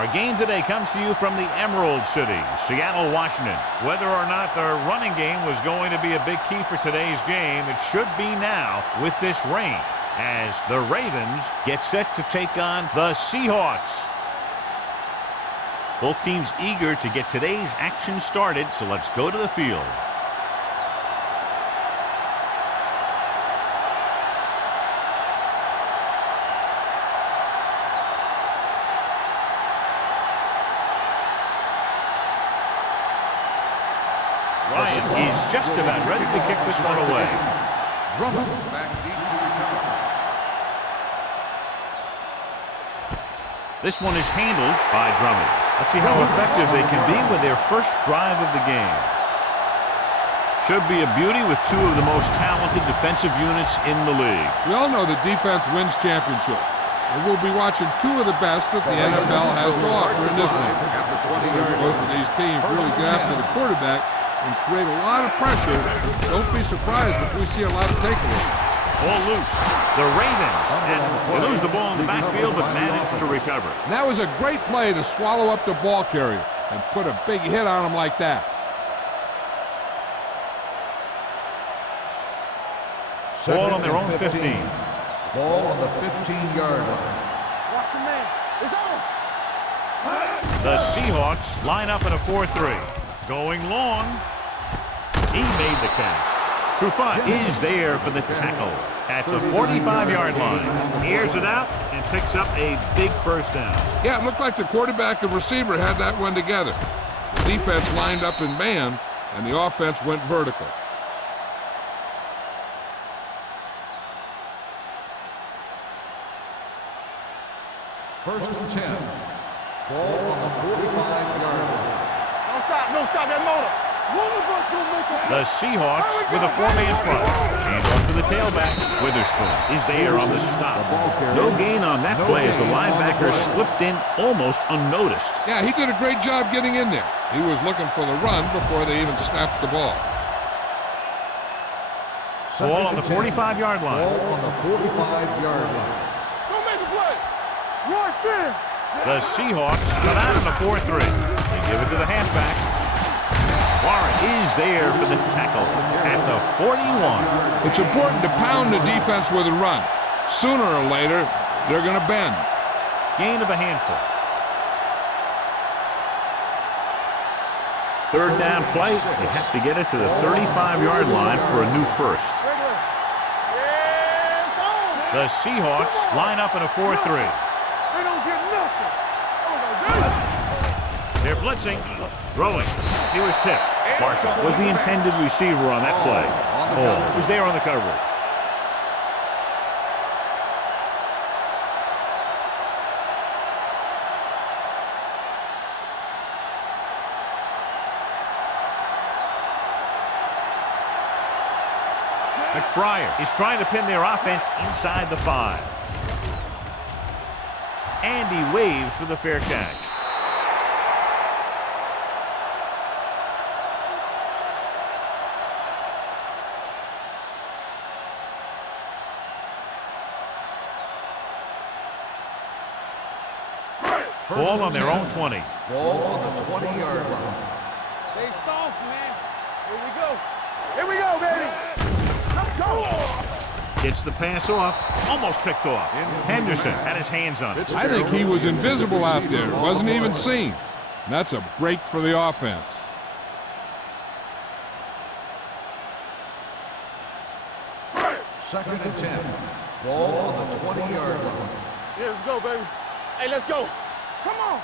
Our game today comes to you from the Emerald City, Seattle, Washington. Whether or not the running game was going to be a big key for today's game, it should be now with this rain, as the Ravens get set to take on the Seahawks. Both teams eager to get today's action started, so let's go to the field. Ryan is just about ready to kick this one away. This one is handled by Drummond. Let's see how effective they can be with their first drive of the game. Should be a beauty with two of the most talented defensive units in the league. We all know that defense wins championships. And we'll be watching two of the best that the NFL has to offer in this one. Both of these teams really get after the quarterback and create a lot of pressure. Don't be surprised if we see a lot of takeaways. Ball loose. The Ravens, and they lose the ball in the backfield but manage to recover. And that was a great play to swallow up the ball carrier and put a big hit on him like that. Ball on their own 15. Ball on the 15-yard line. Watch your man. It's on. The Seahawks line up in a 4-3. Going long. He made the catch. Trufant is there for the tackle at the 45-yard line. He airs it out and picks up a big first down. Yeah, it looked like the quarterback and receiver had that one together. The defense lined up in man, and the offense went vertical. First and 10. Ball on the 45-yard line. No, stop that motor. The Seahawks with a four-man front. And off to the tailback. Witherspoon is there on the stop. No gain on that play as the linebacker slipped in almost unnoticed. Yeah, he did a great job getting in there. He was looking for the run before they even snapped the ball. Ball on the 45-yard line. Ball on the 45-yard line. Don't make a play. Rush in. The Seahawks come out in a 4-3. They give it to the halfback. Warren is there for the tackle at the 41. It's important to pound the defense with a run. Sooner or later, they're going to bend. Gain of a handful. Third down play. They have to get it to the 35-yard line for a new first. The Seahawks line up in a 4-3. They don't get nothing. They're blitzing. Throwing. He was tipped. Marshall was the intended receiver on that play. Hall was there on the coverage. McBride is trying to pin their offense inside the 5. And he waves for the fair catch. Ball on their own 20. Ball on the 20-yard line. They soft, man. Here we go. Here we go, baby. Let's go. Gets the pass off. Almost picked off. Henderson had his hands on it. I think he was invisible out there. Wasn't even seen. And that's a break for the offense. Second and 10. Ball on the 20-yard line. Yeah, let's go, baby. Hey, let's go. Come on.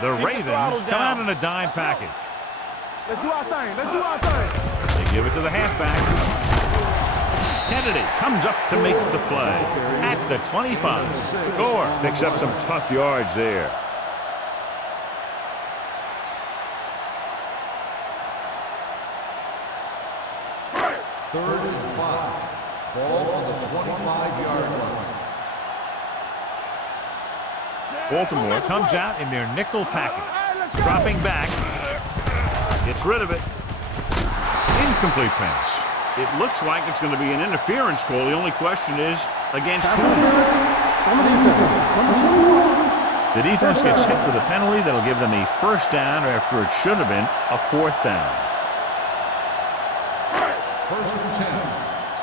The Ravens come out in a dime package. Let's do our thing. Let's do our thing. They give it to the halfback. Kennedy comes up to make the play at the 25. Gore picks up some tough yards there. Third and 5. Ball on the 25-yard line. Baltimore comes out in their nickel package. Dropping back. Gets rid of it. Incomplete pass. It looks like it's going to be an interference call. The only question is against who? Pass interference on the defense. Number 21. The defense gets hit with a penalty that'll give them a first down after it should have been a fourth down. First and 10.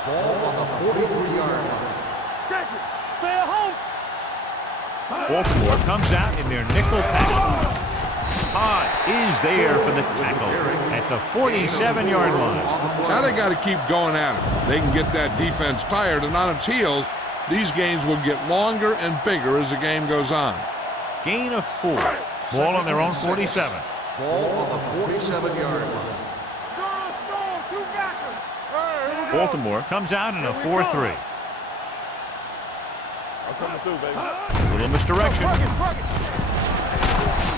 Ball on the 43-yard line. Check it. Stay at home. Baltimore comes out in their nickel package. Todd is there for the tackle at the 47-yard line. Now they got to keep going at it. They can get that defense tired and on its heels. These games will get longer and bigger as the game goes on. Gain of 4. Ball on their own 47. Ball on the 47-yard line. Baltimore comes out in a 4-3. Little misdirection.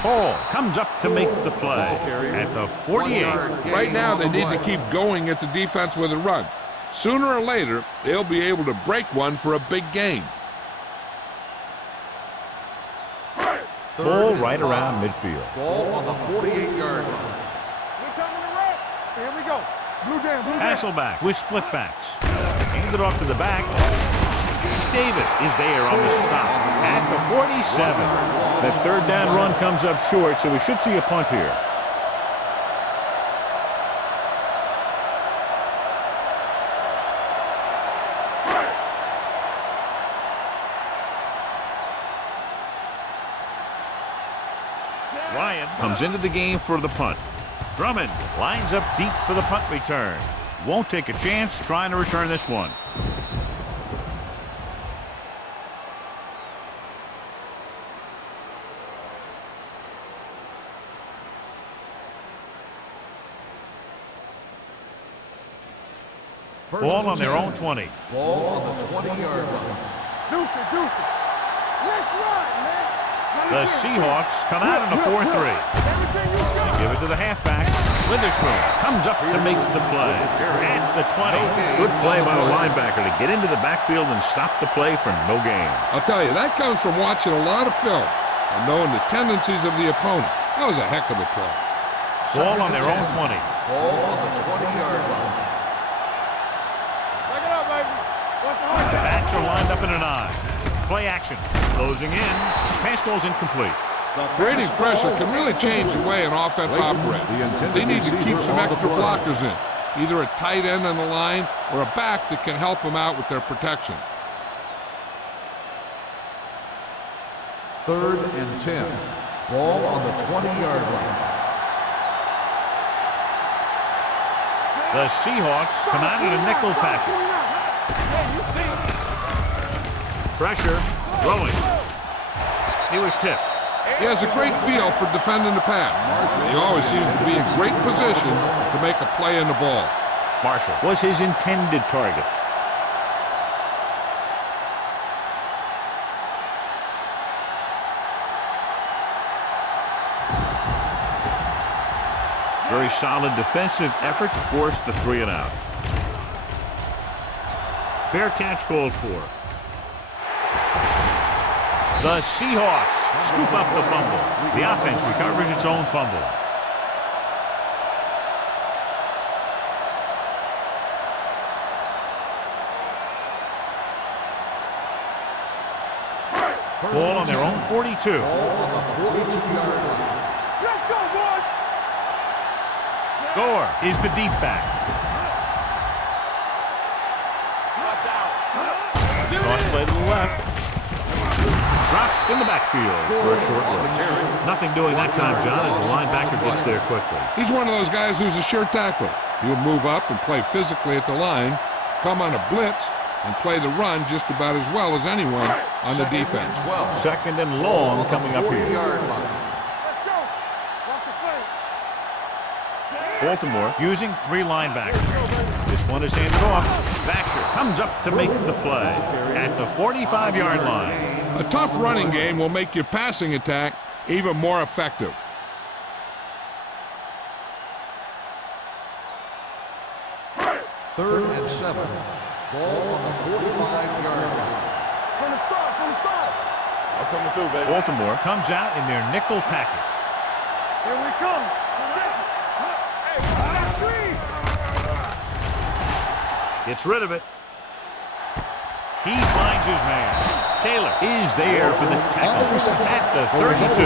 Hall comes up to make the play at the 48. Right now they need to keep going at the defense with a run. Sooner or later, they'll be able to break one for a big gain. Ball right around midfield. Ball on the 48-yard line. We're coming to rest. Here we go. Blue down. Hasselback with split backs. Handed off to the back. Davis is there on the stop at the 47. That third down run comes up short, so we should see a punt here. Ryan comes into the game for the punt. Drummond lines up deep for the punt return. Won't take a chance trying to return this one. Ball on their own 20. Ball on the 20-yard line. Deuce it. Let's run, man. The Seahawks come out in a 4-3. They give it to the halfback. Witherspoon comes up to make the play at the 20. Good play by the linebacker to get into the backfield and stop the play for no gain. I'll tell you, that comes from watching a lot of film and knowing the tendencies of the opponent. That was a heck of a play. Ball on their own 20. Ball on the 20-yard line. Back it up, baby. Watch the hard The backs are lined up in an eye. Play action. Closing in. Pass ball's incomplete. Creating pressure can really change the way an offense operates. They need to keep some extra blockers in, either a tight end on the line or a back that can help them out with their protection. Third and 10. Ball on the 20-yard line. The Seahawks come out in a nickel package. Pressure. Throwing. He was tipped. He has a great feel for defending the pass. He always seems to be in great position to make a play in the ball. Marshall was his intended target. Very solid defensive effort to force the 3 and out. Fair catch called for. The Seahawks scoop up the fumble. The offense recovers its own fumble. Ball on their own 42. Ball on the 42-yard line. Let's go, boys. Gore is the deep back. Cross play to the left. Dropped in the backfield for a short loss. Nothing doing that time, John, as the linebacker gets there quickly. He's one of those guys who's a sure tackler. He'll move up and play physically at the line, come on a blitz, and play the run just about as well as anyone on the defense. 2nd and long coming up here. Let's go. Watch the play. Baltimore using 3 linebackers. This one is handed off. Vasher comes up to make the play at the 45-yard line. A tough running game will make your passing attack even more effective. Third and 7. Ball on the 45-yard line. From the start. I'm coming through, baby. Baltimore comes out in their nickel package. Here we come. Hey, 3. Gets rid of it. He finds finds his man. Taylor is there for the tackle at the 32.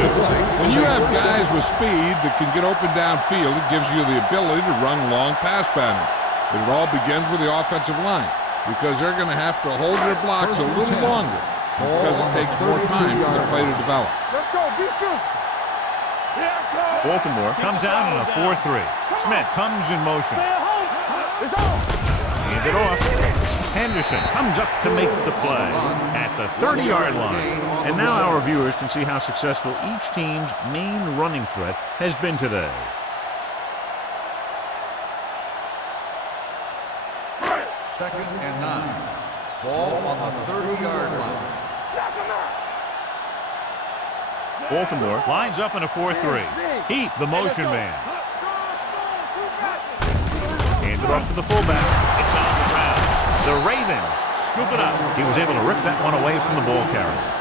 When you have guys with speed that can get open downfield, it gives you the ability to run long pass patterns. But it all begins with the offensive line, because they're going to have to hold their blocks a little longer because it takes more time for the play to develop. Let's go, be physical. Baltimore comes out in a 4-3. Smith comes in motion. It's on. Hand it off. Henderson comes up to make the play at the 30-yard line. And now our viewers can see how successful each team's main running threat has been today. Second and 9. Ball on the 30-yard line. Baltimore lines up in a 4-3. Heat, the motion man. Handed off to the fullback. It's on the ground. The Ravens scoop it up. He was able to rip that one away from the ball carrier.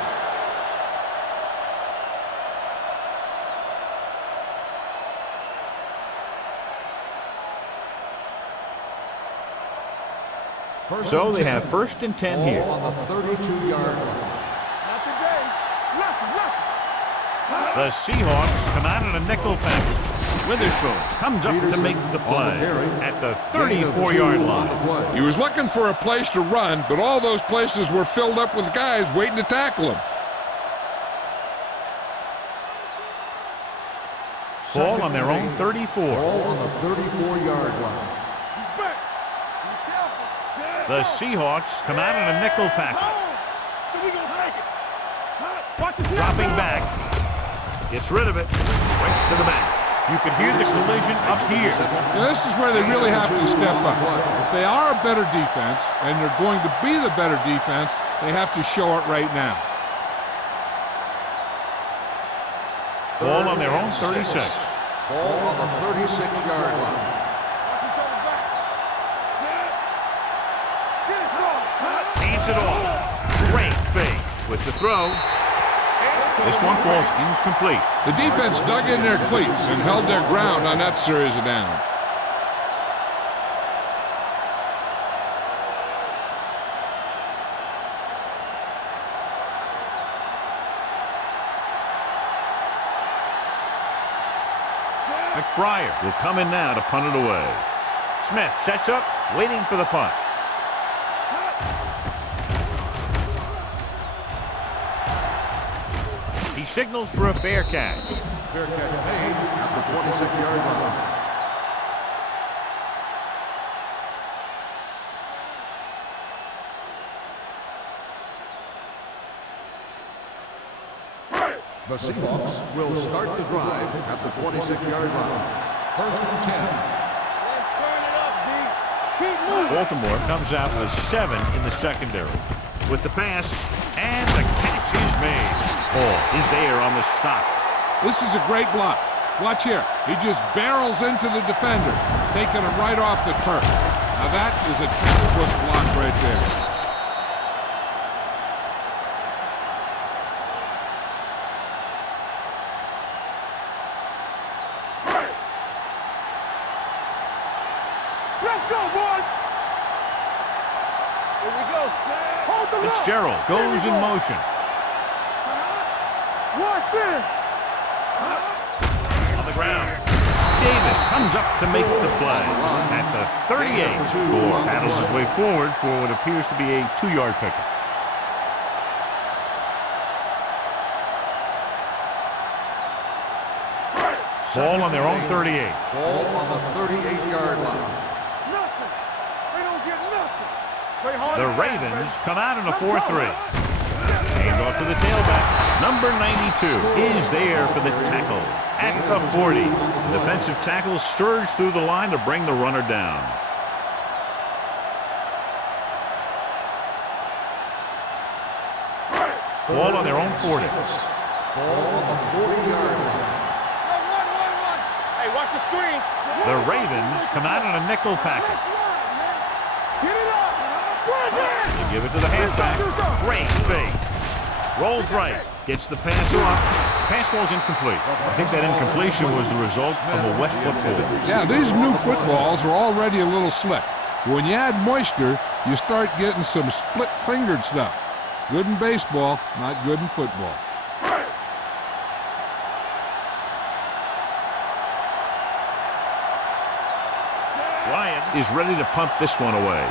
So they have 1st and 10 here. On the 32-yard line. The Seahawks come out in a nickel package. Witherspoon comes up to make the play at the 34-yard line. He was looking for a place to run, but all those places were filled up with guys waiting to tackle him. Ball on their own 34. Ball on the 34-yard line. The Seahawks come out in a nickel package. Dropping back. Gets rid of it. Right to the back. You can hear the collision up here. Now, this is where they really have to step up. If they are a better defense, and they're going to be the better defense, they have to show it right now. Ball on their own 36. Ball on the 36-yard line. Hands it off. Great fake with the throw. This one falls incomplete. The defense dug in their cleats and held their ground on that series of downs. McBriar will come in now to punt it away. Smith sets up, waiting for the punt. He signals for a fair catch. Fair catch made at the 26-yard line. The Seahawks will start the drive at the 26-yard line. 1st and 10. Baltimore comes out with 7 in the secondary. With the pass, and the catch is made. Ball is there on the stop. This is a great block. Watch here. He just barrels into the defender, taking him right off the turf. Now that is a textbook block right there. Let's go, boys. Here we go. Hold the Fitzgerald goes in motion. Watch it. On the ground. Davis comes up to make the play at the 38. Gore paddles his way forward for what appears to be a 2-yard pickup. Ball on their own 38. Ball on the 38-yard line. Nothing. They don't get nothing. Play hard. The Ravens come out in a 4-3. Hand off to the tailback. Number 92 is there for the tackle at the 40. The defensive tackle surged through the line to bring the runner down. Ball on their own 40. Ball on the 40-yard line. Hey, watch the screen. The Ravens come out in a nickel package. Get it up. You give it to the halfback. Great fake. Rolls right. Gets the pass off. Pass ball's incomplete. I think that incompletion was the result of a wet football. Yeah, these new footballs are already a little slick. When you add moisture, you start getting some split-fingered stuff. Good in baseball, not good in football. Ryan is ready to punt this one away.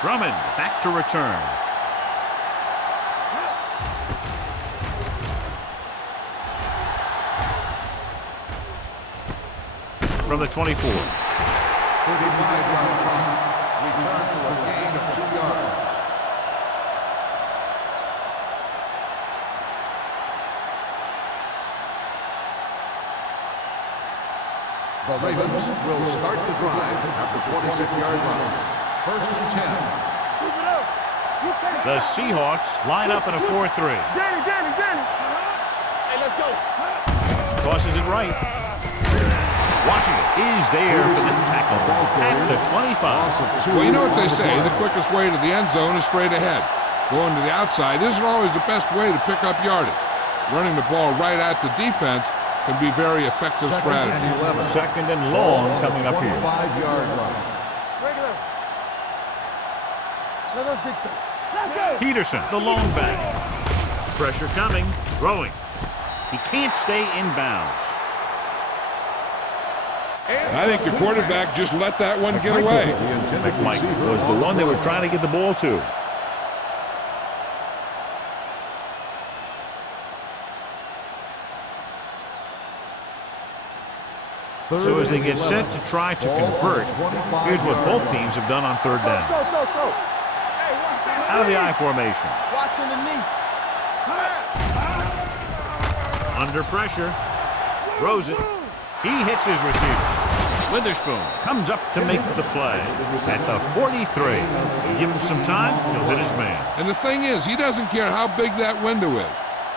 Drummond back to return. From the 24. 35-yard line. Return for a gain of 2 yards. The Ravens will start the drive at the 26-yard line. First and 10. The Seahawks line up in a 4-3. Danny. Hey, let's go. Tosses it right. Washington is there for the tackle at the 25. Well, you know what they say, the quickest way to the end zone is straight ahead. Going to the outside isn't always the best way to pick up yardage. Running the ball right at the defense can be very effective strategy. Second and long coming up here. 25-yard line. Regular. Let us dictate. Let's go. Peterson, the lone back. Pressure coming, throwing. He can't stay in bounds. I think the quarterback just let that one get away. McMike was the one they were trying to get the ball to. So as they get set to try to convert, here's what both teams have done on third down. Go. Hey, watch that. Out of the I formation. Watching the knee. Under pressure. Throws it. He hits his receiver. Witherspoon comes up to make the play at the 43. You give him some time, he'll hit his man. And the thing is, he doesn't care how big that window is.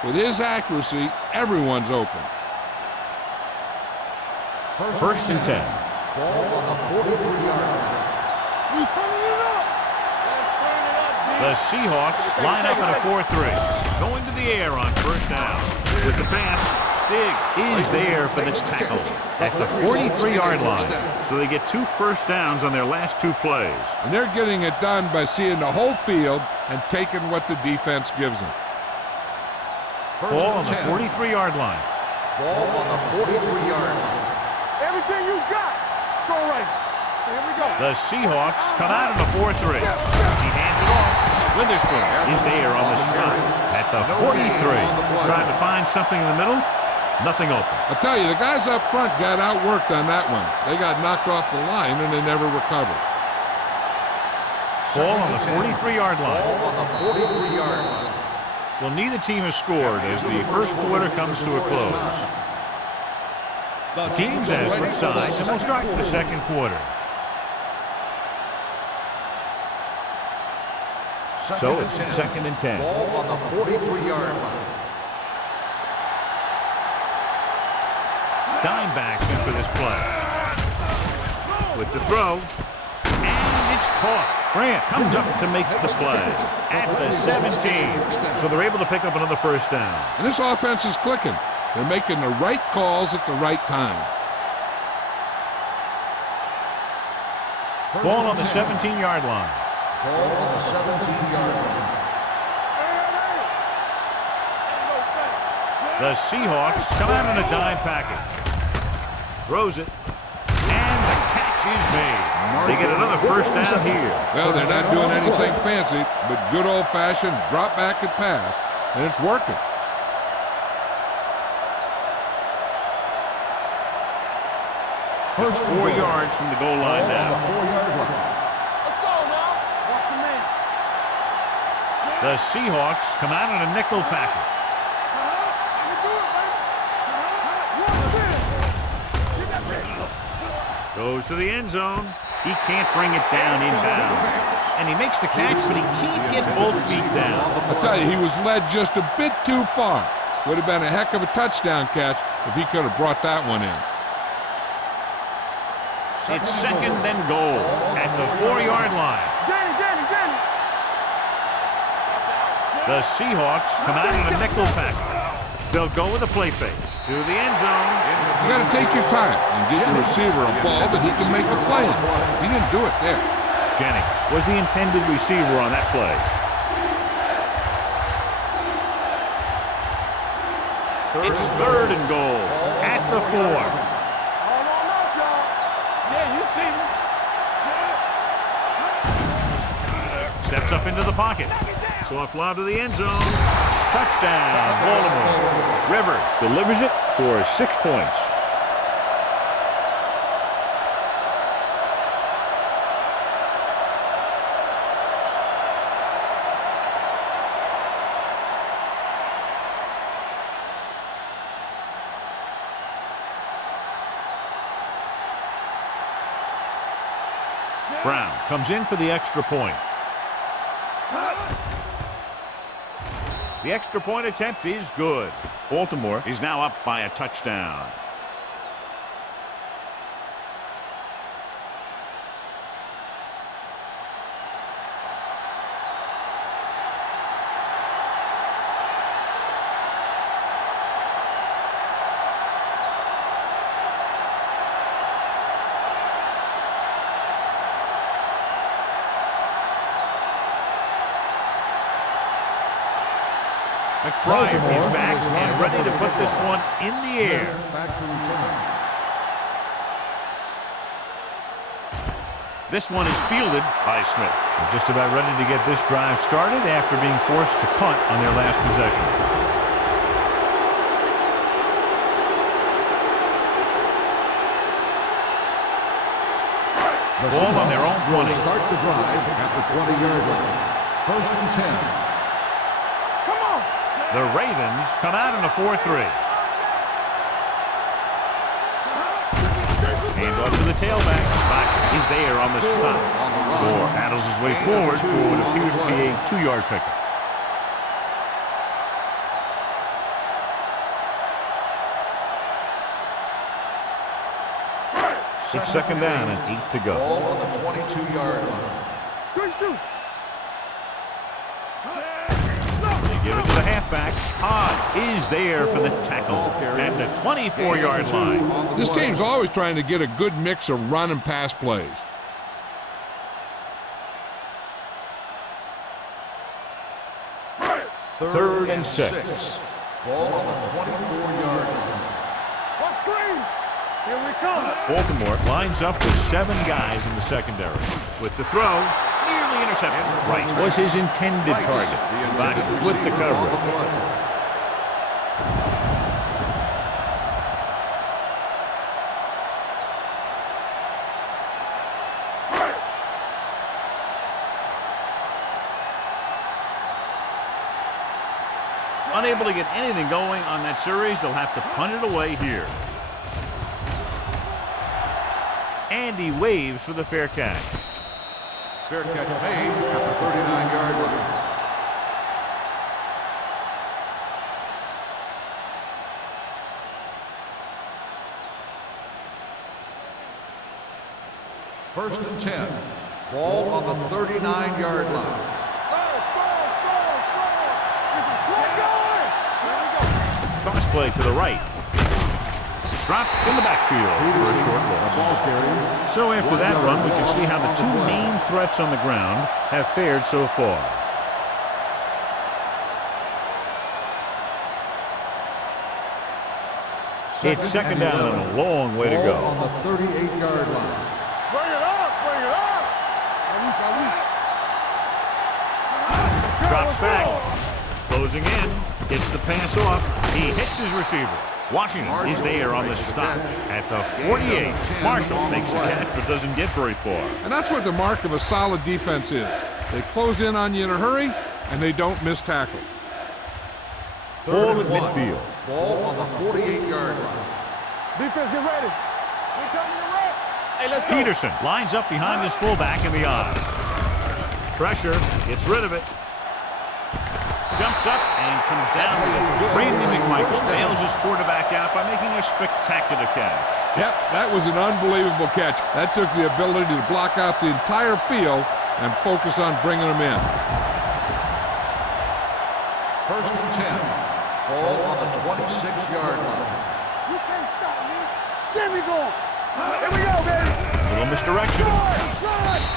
With his accuracy, everyone's open. First and 10. Ball on the 43-yard line. We turning it up. Let's turn it up, The Seahawks line up in a 4-3. Going to the air on first down. With the pass, Big is there for this tackle at the 43-yard line. So they get 2 first downs on their last 2 plays. And they're getting it done by seeing the whole field and taking what the defense gives them. Ball on the 43-yard line. Ball on the 43-yard line. Everything you got. Throw right. Here we go. The Seahawks come out in a 4-3. He hands it off. Witherspoon is there on the stop at the 43. Trying to find something in the middle. Nothing open. I'll tell you, the guys up front got outworked on that one. They got knocked off the line and they never recovered. Ball on the 43-yard line. Ball on the 43-yard line. Well, neither team has scored as the first quarter comes to a close. The teams as switch sides, and we'll start the second quarter. So it's second and 10. Ball on the 43-yard line. Dimebacks in for this play. With the throw. And it's caught. Grant comes up to make the play at the 17. So they're able to pick up another first down. And this offense is clicking. They're making the right calls at the right time. Ball on the 17-yard line. Ball on the 17-yard line. The Seahawks come out in a dime package. Throws it. And the catch is made. They get another first down here. Well, they're not doing anything fancy, but good old-fashioned drop back and pass, and it's working. Just 4 yards from the goal line now. On the 4-yard line. Let's go now. Watch your man. The Seahawks come out in a nickel package. Goes to the end zone. He can't bring it down inbounds. And he makes the catch, but he can't get both feet down. I'll tell you, he was led just a bit too far. Would have been a heck of a touchdown catch if he could have brought that one in. It's second and goal at the 4-yard line. Danny. The Seahawks come out in a nickel package. They'll go with a play fake to the end zone. You got to take your time and get your receiver a ball that he can make a play on. He didn't do it there. Jennings was the intended receiver on that play. It's 3rd and goal at the 4. Hold on, y'all. Yeah, you see me. Steps up into the pocket. Soft lob to the end zone. Touchdown, Baltimore. Rivers delivers it for 6 points. Brown comes in for the extra point. The extra point attempt is good. Baltimore is now up by a touchdown. McBride is back and ready to put this one in the air. This one is fielded by Smith. They're just about ready to get this drive started after being forced to punt on their last possession. Ball on their own 20. Start the drive at the 20-yard line. 1st and 10. The Ravens come out in a 4-3. Hand off to the tailback. Bosch is there on the stop. Gore battles his way forward for what appears to be a 2-yard pickup. It's 2nd down and 8 to go. Ball on the 22-yard line. Give it to the halfback. Todd is there for the tackle at the 24-yard line. This team's always trying to get a good mix of run and pass plays. Third and 6. Ball on the 24-yard line. What screen? Here we come. Baltimore lines up with 7 guys in the secondary. With the throw, nearly intercepted. Right was his intended target. Bosch with the coverage. Unable to get anything going on that series, they'll have to punt it away here. And he waves for the fair catch. Fair catch made at the 39-yard line. First and 10. Ball on the 39-yard line. Cross play to the right. Dropped in the backfield for a short loss. So after that run, we can see how the 2 main threats on the ground have fared so far. It's 2nd down and a long way to go. On the 38-yard line. Bring it up, bring it up. Drops back. Closing in. Gets the pass off. He hits his receiver. Washington is there on the stop at the 48. Marshall makes the catch but doesn't get very far. And that's what the mark of a solid defense is. They close in on you in a hurry, and they don't miss tackle. Ball at midfield. Ball on the 48-yard line. Defense, get ready. We coming to wreck. Hey, let's go. Peterson lines up behind his fullback in the eye. Pressure, gets rid of it. Jumps up and comes down with it. Randy McMichael bails his quarterback out by making a spectacular catch. Yep, that was an unbelievable catch. That took the ability to block out the entire field and focus on bringing them in. First and 10. Ball on the 26-yard line. You can't stop me. There we go. Here we go, baby. Little misdirection.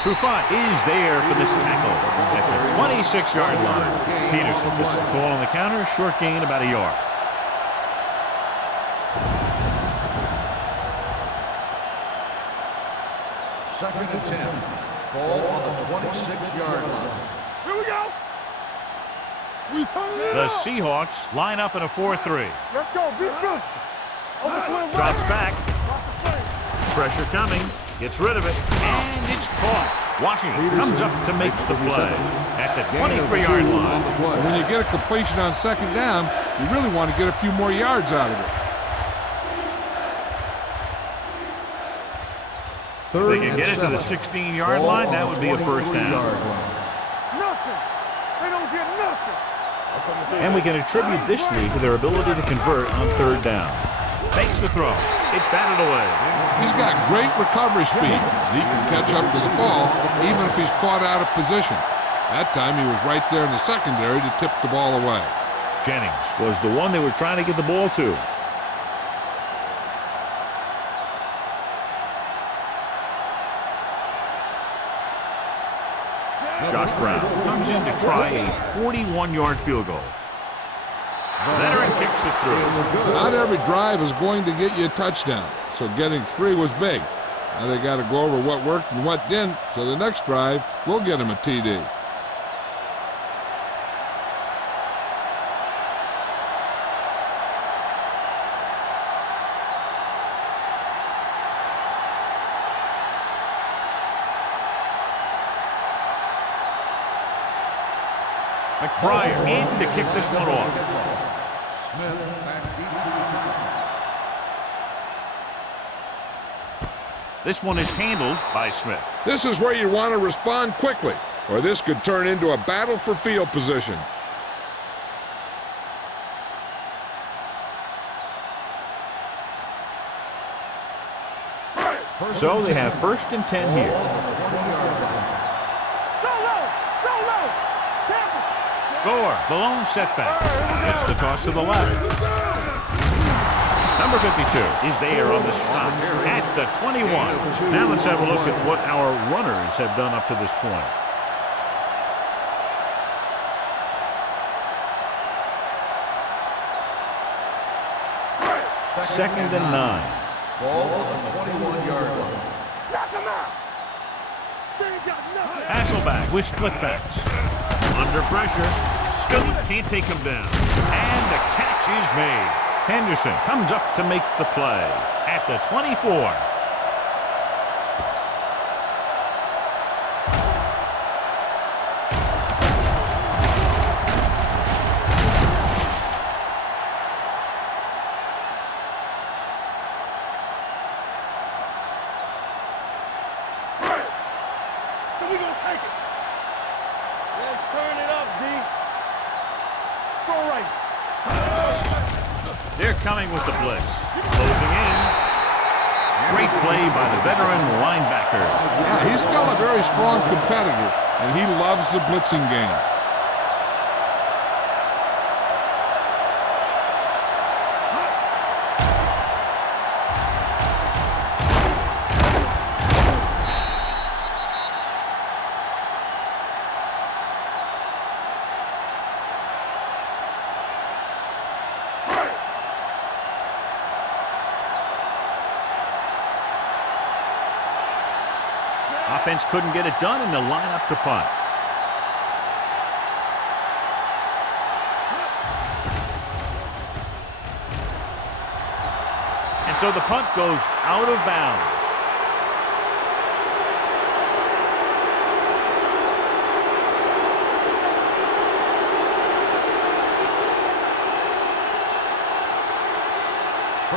Trufant is there for the tackle at the 26-yard line. Peterson puts the call on the counter. Short gain, about a yard. Second and 10. Ball on the 26-yard line. Here we go. We turn it The up. Seahawks line up in a 4-3. Let's go. Beat this. Drops back. Pressure coming. Gets rid of it. And it's caught. Washington comes up to make the play at the 23-yard line. When you get a completion on second down, you really want to get a few more yards out of it. If they can get it to the 16-yard line, that would be a first down. Nothing. They don't get nothing. And we can attribute this lead to their ability to convert on third down. Fakes the throw. It's batted away. He's got great recovery speed. He can catch up to the ball even if he's caught out of position. That time he was right there in the secondary to tip the ball away. Jennings was the one they were trying to get the ball to. Josh Brown comes in to try a 41-yard field goal. The veteran kicks it through. Not every drive is going to get you a touchdown, so getting 3 was big. Now they got to go over what worked and what didn't, so the next drive will get him a TD. McBride in to kick this one off. This one is handled by Smith. This is where you want to respond quickly, or this could turn into a battle for field position. So they have first and 10 here. Gore, the lone setback. Gets the toss to the left. Number 52 is there on the stop at the 21. Now let's have a look at what our runners have done up to this point. Second and 9. Ball on the 21-yard line. Hasselback with split backs. Under pressure. Still can't take him down. And the catch is made. Henderson comes up to make the play at the 24. So we gonna take it. Let's turn it up, D. Throw right. They're coming with the blitz. Closing in. Great play by the veteran linebacker. Yeah, he's still a very strong competitor, and he loves the blitzing game. Offense couldn't get it done in the lineup to punt. And so the punt goes out of bounds.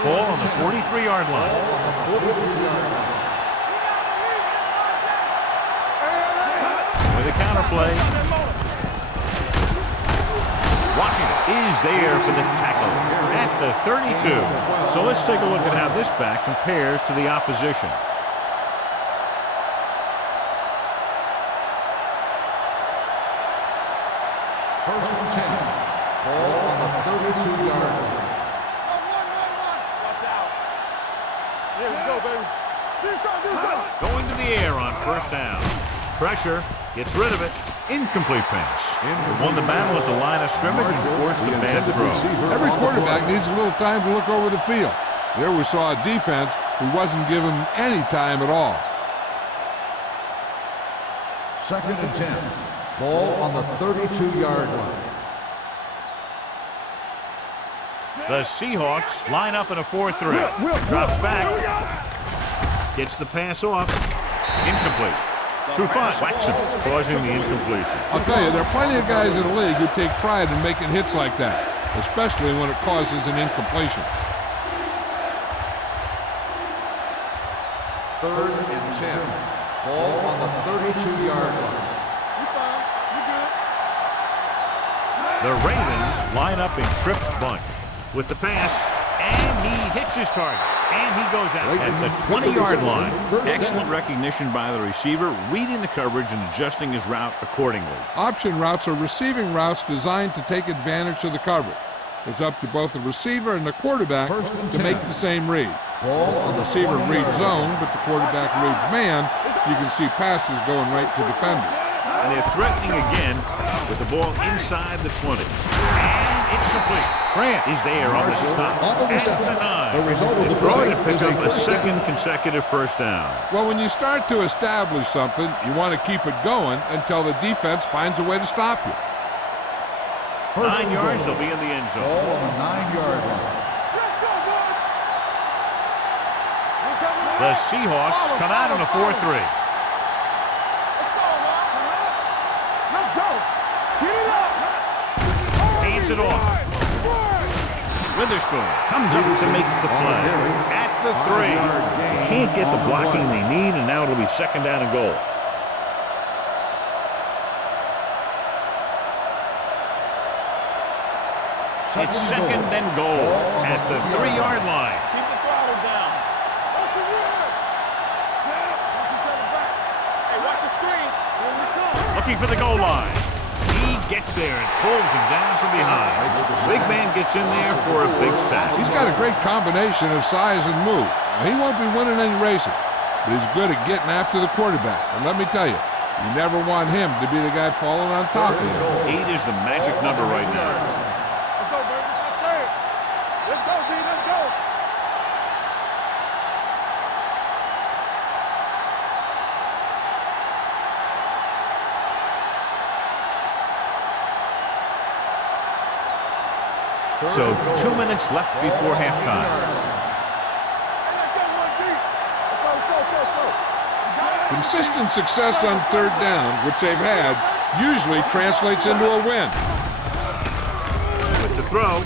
Ball on the 43-yard line. With a counter play. Washington is there for the tackle at the 32. So let's take a look at how this back compares to the opposition. First and 10. Ball on the 32-yard line. Watch out. Here we go, baby. Going to the air on first down. Pressure, gets rid of it. Incomplete pass. They won the battle at the line of scrimmage and forced a bad throw. Every quarterback needs a little time to look over the field. There we saw a defense who wasn't given any time at all. Second and 10. Ball on the 32-yard line. The Seahawks line up in a 4-3. Drops back. Gets the pass off. Incomplete. True five. Whacks him, causing the incompletion. I'll tell you, there are plenty of guys in the league who take pride in making hits like that, especially when it causes an incompletion. Third and 10. Ball on the 32-yard line. The Ravens line up in Tripp's bunch with the pass, and he hits his target, and he goes out at the 20-yard line. Excellent recognition by the receiver, reading the coverage and adjusting his route accordingly. Option routes are receiving routes designed to take advantage of the coverage. It's up to both the receiver and the quarterback to make the same read. The receiver reads zone, but the quarterback reads man. You can see passes going right to defenders. And they're threatening again with the ball inside the 20. And it's complete. Grant is there on the stop. At the 9. The result of the Throw play to pick up a second consecutive first down. Well, when you start to establish something, you want to keep it going until the defense finds a way to stop you. 9 yards, they'll be in the end zone. Ball on the 9-yard line. The Seahawks come out on a 4-3. Hands it off. Witherspoon comes up to make the play. At the 3. Can't get the blocking they need, and now it'll be second down and goal. It's second and goal at the 3-yard line. Keep the throttle down. Hey, watch the screen. Here we come. Looking for the goal line. He gets there and pulls him down from behind. Big man gets in there for a big sack. He's got a great combination of size and move. Now, he won't be winning any races, but he's good at getting after the quarterback. And let me tell you, you never want him to be the guy falling on top of you. 8 is the magic number right now. Let's go, baby. That's it. Let's go, D. Let's go. So 2 minutes left before halftime. Consistent success on third down, which they've had, usually translates into a win. With the throw.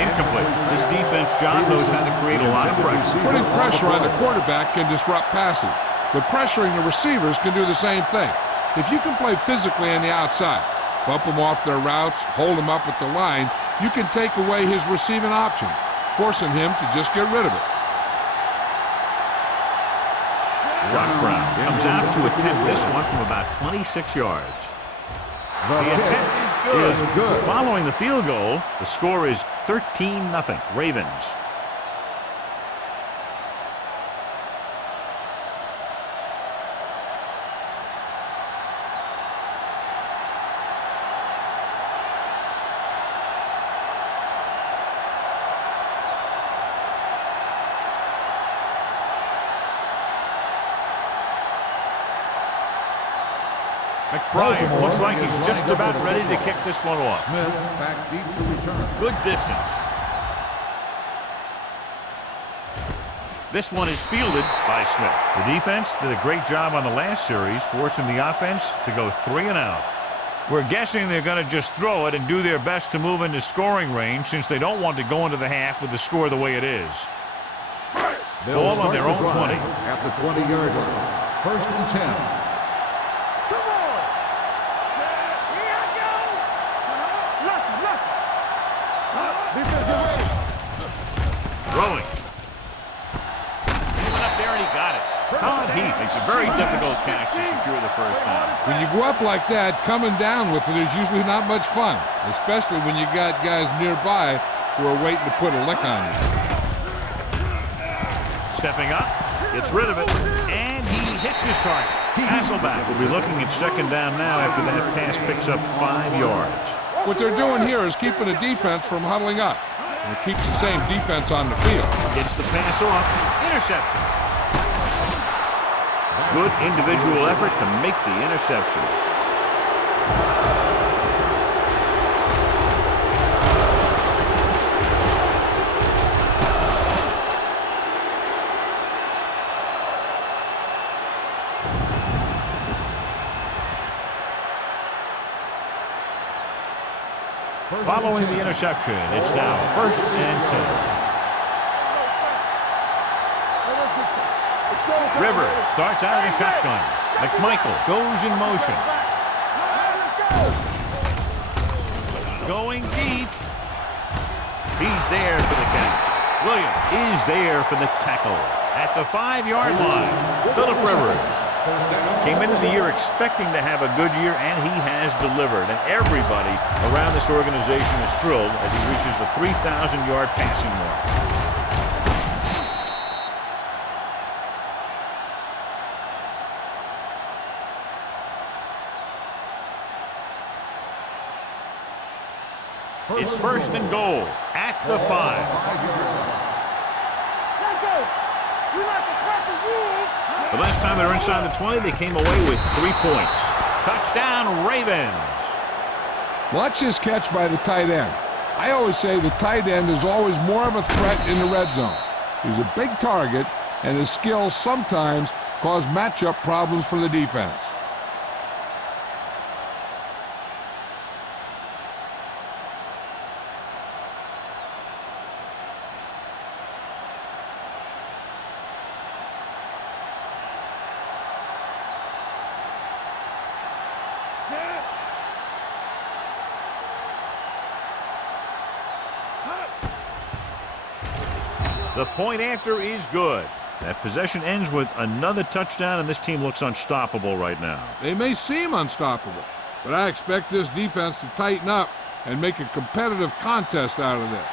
Incomplete. This defense, John, knows how to create a lot of pressure. Putting pressure on the quarterback can disrupt passing, but pressuring the receivers can do the same thing. If you can play physically on the outside, bump them off their routes, hold them up at the line, you can take away his receiving options, forcing him to just get rid of it. Josh Brown comes out to attempt this one from about 26 yards. The attempt is good. Following the field goal, the score is 13-0 Ravens. McBride looks like he's just about ready to kick this one off. Smith back deep to return. Good distance. This one is fielded by Smith. The defense did a great job on the last series, forcing the offense to go 3 and out. We're guessing they're going to just throw it and do their best to move into scoring range, since they don't want to go into the half with the score the way it is. Ball on their own 20. At the 20-yard line. First and 10. Throwing. He went up there and he got it. Todd Heath makes a very difficult catch to secure the first down. When you go up like that, coming down with it is usually not much fun, especially when you got guys nearby who are waiting to put a lick on you. Stepping up, gets rid of it, and he hits his target. Hasselback will be looking at second down now after that pass picks up 5 yards. What they're doing here is keeping the defense from huddling up. And it keeps the same defense on the field. Gets the pass off. Interception. Good individual effort to make the interception. Following the interception, it's now 1st and 10. Rivers starts out in a shotgun. McMichael goes in motion. Going deep. He's there for the catch. Williams is there for the tackle. At the 5-yard line, Phillip Rivers came into the year expecting to have a good year, and he has delivered. And everybody around this organization is thrilled as he reaches the 3,000-yard passing mark. It's 1st and goal at the 5. The last time they were inside the 20, they came away with 3 points. Touchdown, Ravens. Watch this catch by the tight end. I always say the tight end is always more of a threat in the red zone. He's a big target, and his skills sometimes cause matchup problems for the defense. The point after is good. That possession ends with another touchdown, and this team looks unstoppable right now. They may seem unstoppable, but I expect this defense to tighten up and make a competitive contest out of this.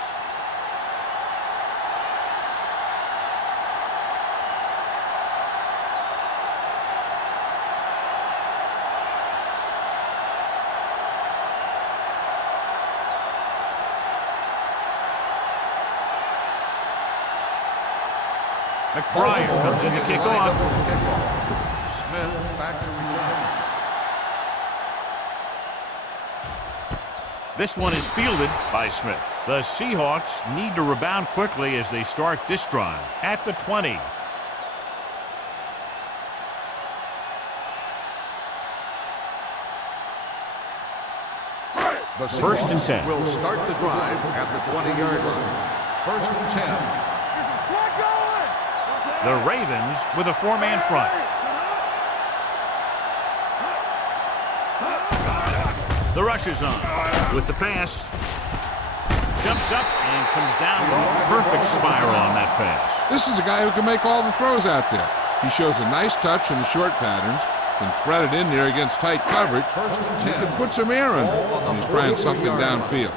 McBride comes in to kick off. Smith back to return. This one is fielded by Smith. The Seahawks need to rebound quickly as they start this drive at the 20. The 1st and 10. Will start the drive at the 20-yard line. 1st and 10. The Ravens with a 4-man front. The rush is on with the pass. Jumps up and comes down with a perfect spiral on that pass. This is a guy who can make all the throws out there. He shows a nice touch in the short patterns, can thread it in there against tight coverage. He can put some air in when he's trying something downfield.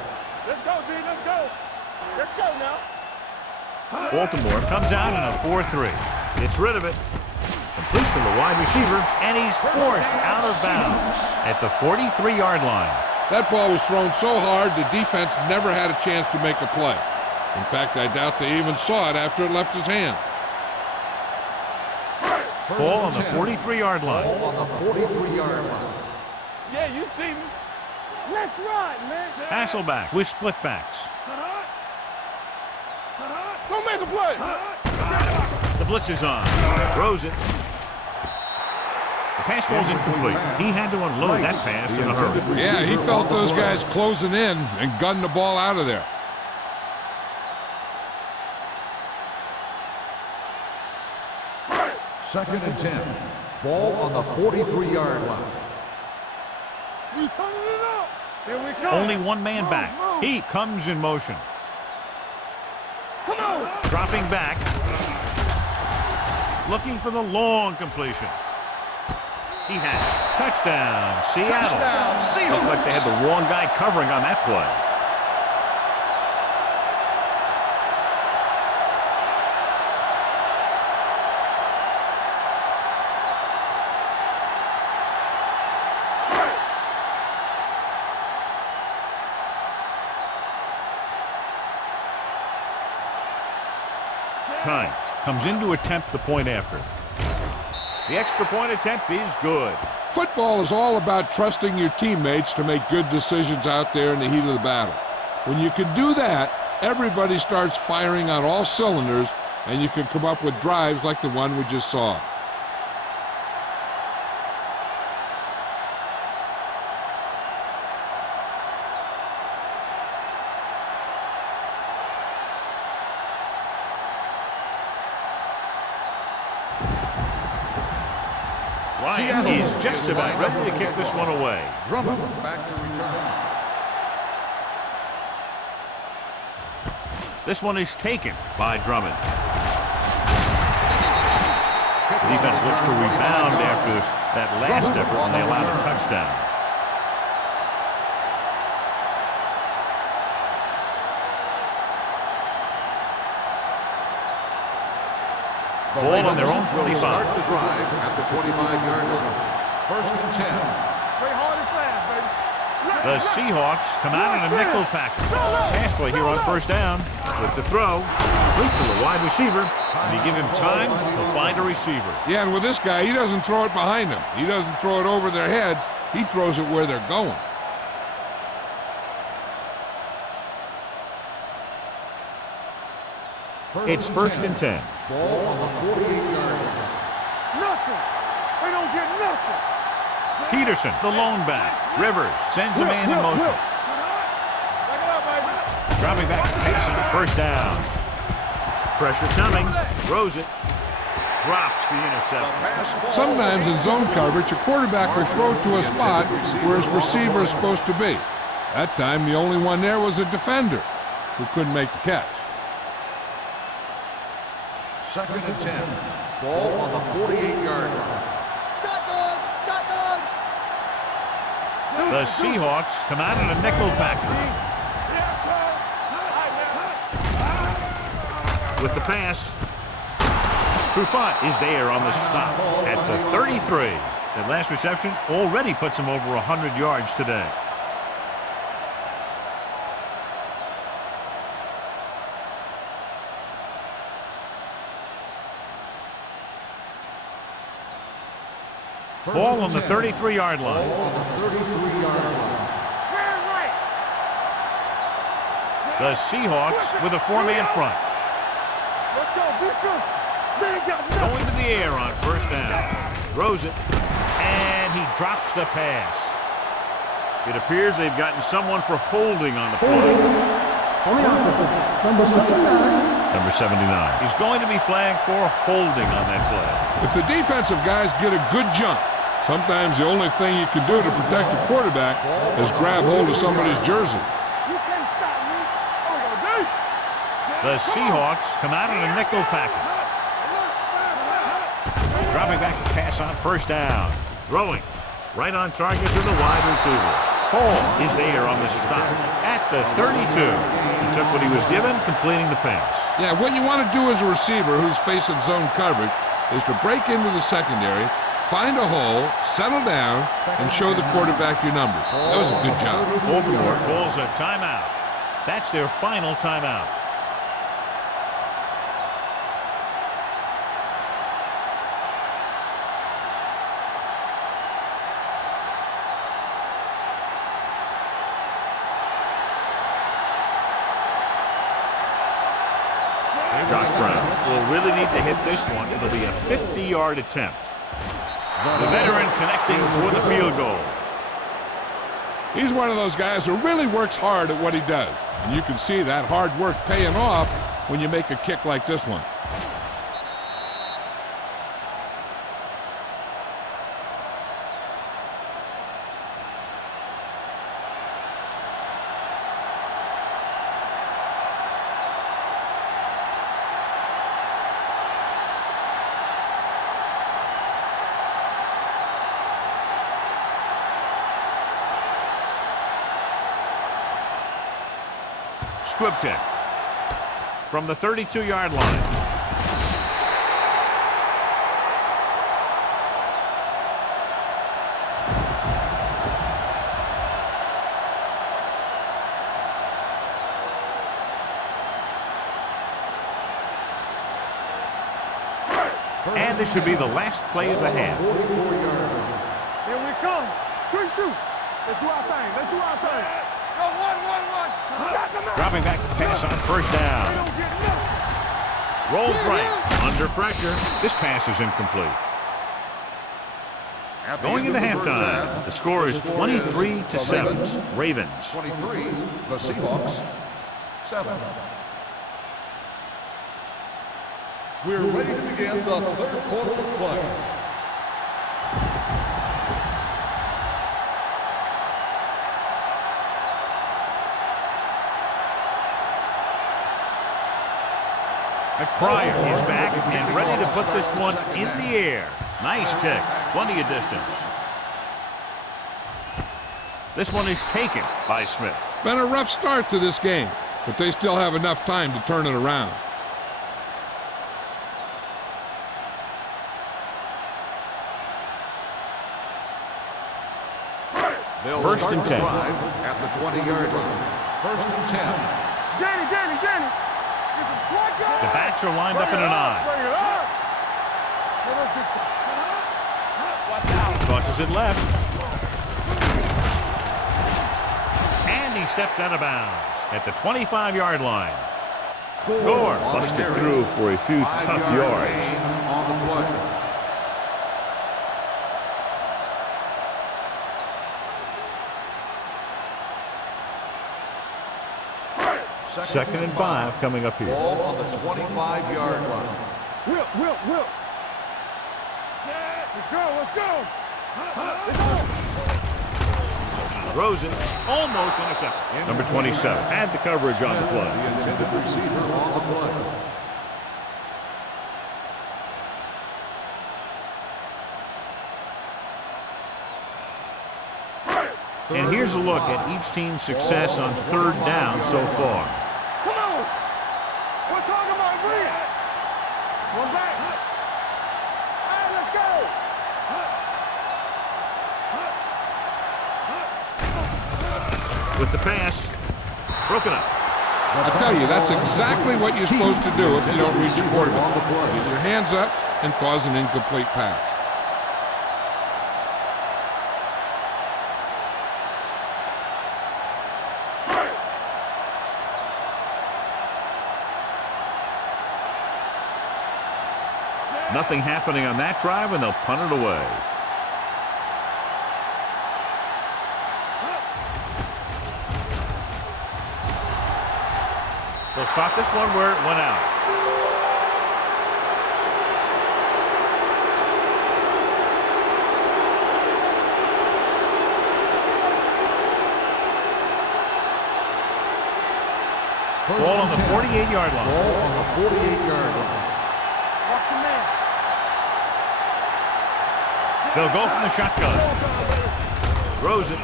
Let's go, D. Let's go. Let's go now. Baltimore comes out in a 4-3. Gets rid of it. Complete to the wide receiver, and he's forced out of bounds at the 43-yard line. That ball was thrown so hard the defense never had a chance to make a play. In fact, I doubt they even saw it after it left his hand. Ball on the 43-yard line. Ball on the 43-yard line. Yeah, you see me. Let's run, man. Hasselback with split backs. Don't make a play. The blitz is on. Throws it. The pass falls incomplete. He had to unload that pass in a hurry. Yeah, he felt those guys closing in and gunned the ball out of there. Second and 10. Ball on the 43-yard line. We turning it up. Here we come. Only one man back. He comes in motion. Come on. Dropping back. Looking for the long completion. He had it. Touchdown, Seattle. Touchdown, Seahawks. Looked like they had the wrong guy covering on that play. Times comes in to attempt the point after. The extra point attempt is good. Football is all about trusting your teammates to make good decisions out there in the heat of the battle. When you can do that, everybody starts firing on all cylinders, and you can come up with drives like the one we just saw. Ryan is just about ready to kick this one away. Drummond back to return. This one is taken by Drummond. The defense looks to rebound after that last effort when they allowed a touchdown. Ball on their own 25. Start the drive at the 25-yard line. First and 10. Play hard and fast, baby. The Seahawks come out in a nickel package. Pass play here on first down. With the throw, complete to the wide receiver. And you give him time, he'll find a receiver. Yeah, and with this guy, he doesn't throw it behind them. He doesn't throw it over their head. He throws it where they're going. It's first and 10. Ball on the 48-yard line. Nothing. They don't get nothing. Peterson, the lone back. Rivers sends a man in motion. Back it up, baby. Dropping back to pass on first down. Pressure coming. Throws it. Drops the interception. Sometimes in zone coverage, a quarterback will throw to a spot where his receiver is supposed to be. That time, the only one there was a defender who couldn't make the catch. Second and 10. Ball on the 48-yard line. The Seahawks come out in a nickel package. With the pass. Trufant is there on the stop at the 33. That last reception already puts him over 100 yards today. Ball on the 33-yard line. Ball on the 33-yard line. The Seahawks with a four-man front. Let's go, defense. They ain't got nothing. Going to the air on first down. Throws it. And he drops the pass. It appears they've gotten someone for holding on the play. On the offense, number 79. Number 79. He's going to be flagged for holding on that play. If the defensive guys get a good jump, sometimes the only thing you can do to protect the quarterback is grab hold of somebody's jersey. You can't stop me. Oh, we go deep. The Seahawks come out in a nickel package. Dropping back to pass on first down. Throwing. Right on target to the wide receiver. Hall is there on the stop at the 32. He took what he was given, completing the pass. Yeah, what you want to do as a receiver who's facing zone coverage is to break into the secondary, find a hole, settle down, and show the quarterback your numbers. That was a good job. Baltimore calls a timeout. That's their final timeout. Josh Brown will really need to hit this one. It'll be a 50-yard attempt. The veteran connecting for the field goal. He's one of those guys who really works hard at what he does. And you can see that hard work paying off when you make a kick like this one. Squib kick from the 32-yard line. And this should be the last play of the half. 44 yards. Here we come. Quick shoot. Let's do our thing. Let's do our thing. Go, one. Dropping back to pass on first down. Rolls right. Under pressure. This pass is incomplete. Going into halftime, the score is 23-7. Ravens. 23, the Seahawks, 7. We're ready to begin the third quarter of play. McBride is back and ready to put this one in the air. Nice kick. Plenty of distance. This one is taken by Smith. Been a rough start to this game, but they still have enough time to turn it around. They'll First start and the 10. drive at the 20-yard line. First and 10. Danny. The backs are lined up in an eye. Bring it up. Watch out. Crosses it left. And he steps out of bounds at the 25-yard line. Gore busted through for a few tough yards. On the play. Second and 5 coming up here. Ball on the 25-yard line. Whip. Let's go. Rosen almost intercepted. Number 27 had the coverage on the play. The intended receiver on the play. And here's a look at each team's success on third down so far. Come on. We're talking about Reed. One back. All right, let's go. With the pass, broken up. I tell you, that's exactly what you're supposed to do if you don't reach your quarterback. Get your hands up and cause an incomplete pass. Nothing happening on that drive, and they'll punt it away. They'll spot this one where it went out. Ball on the 48-yard line. Ball on the 48-yard line. Watch your man. They'll go from the shotgun. Rosen.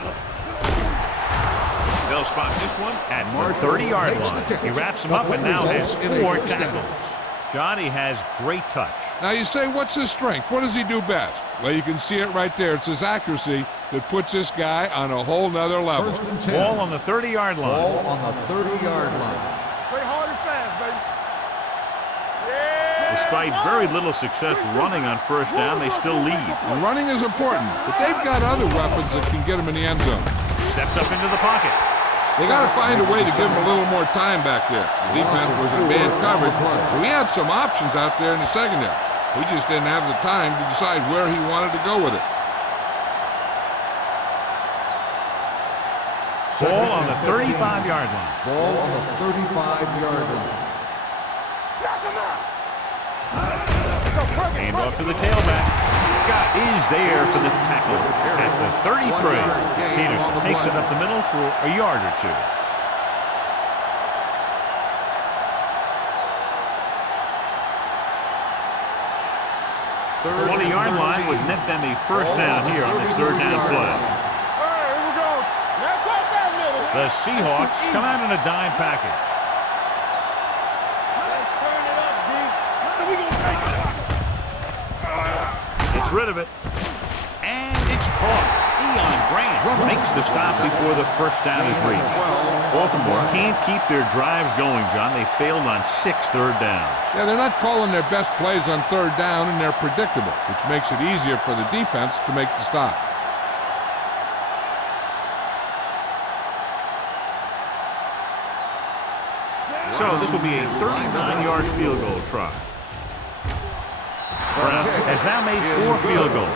They'll spot this one at the 30-yard line. He wraps him up and now has 4 tackles. Johnny has great touch. Now you say, what's his strength? What does he do best? Well, you can see it right there. It's his accuracy that puts this guy on a whole nother level. First and 10. Ball on the 30-yard line. Ball on the 30-yard line. Play hard and fast, baby. Yeah. Despite very little success running on first down, they still lead. And running is important, but they've got other weapons that can get him in the end zone. Steps up into the pocket. They got to find a way to give him a little more time back there. The defense was in man coverage, so he had some options out there in the secondary. He just didn't have the time to decide where he wanted to go with it. Ball on the 35-yard line. Ball on the 35-yard line. Hand off to the tailback. Scott is there for the tackle at the 33. Peterson takes it up the middle for a yard or two. The 20-yard line would net them a first down here on this third down play. All right, here we go. Now cross that middle. The Seahawks come out in a dime package. Let's turn it up, D. So we gonna take it. Gets rid of it. And it's caught. Deion Graham Bryant makes the stop before the first down is reached. Baltimore can't keep their drives going, John. They failed on 6 third downs. Yeah, they're not calling their best plays on third down, and they're predictable, which makes it easier for the defense to make the stop. So this will be a 39-yard field goal try. Brown has now made 4 field goals.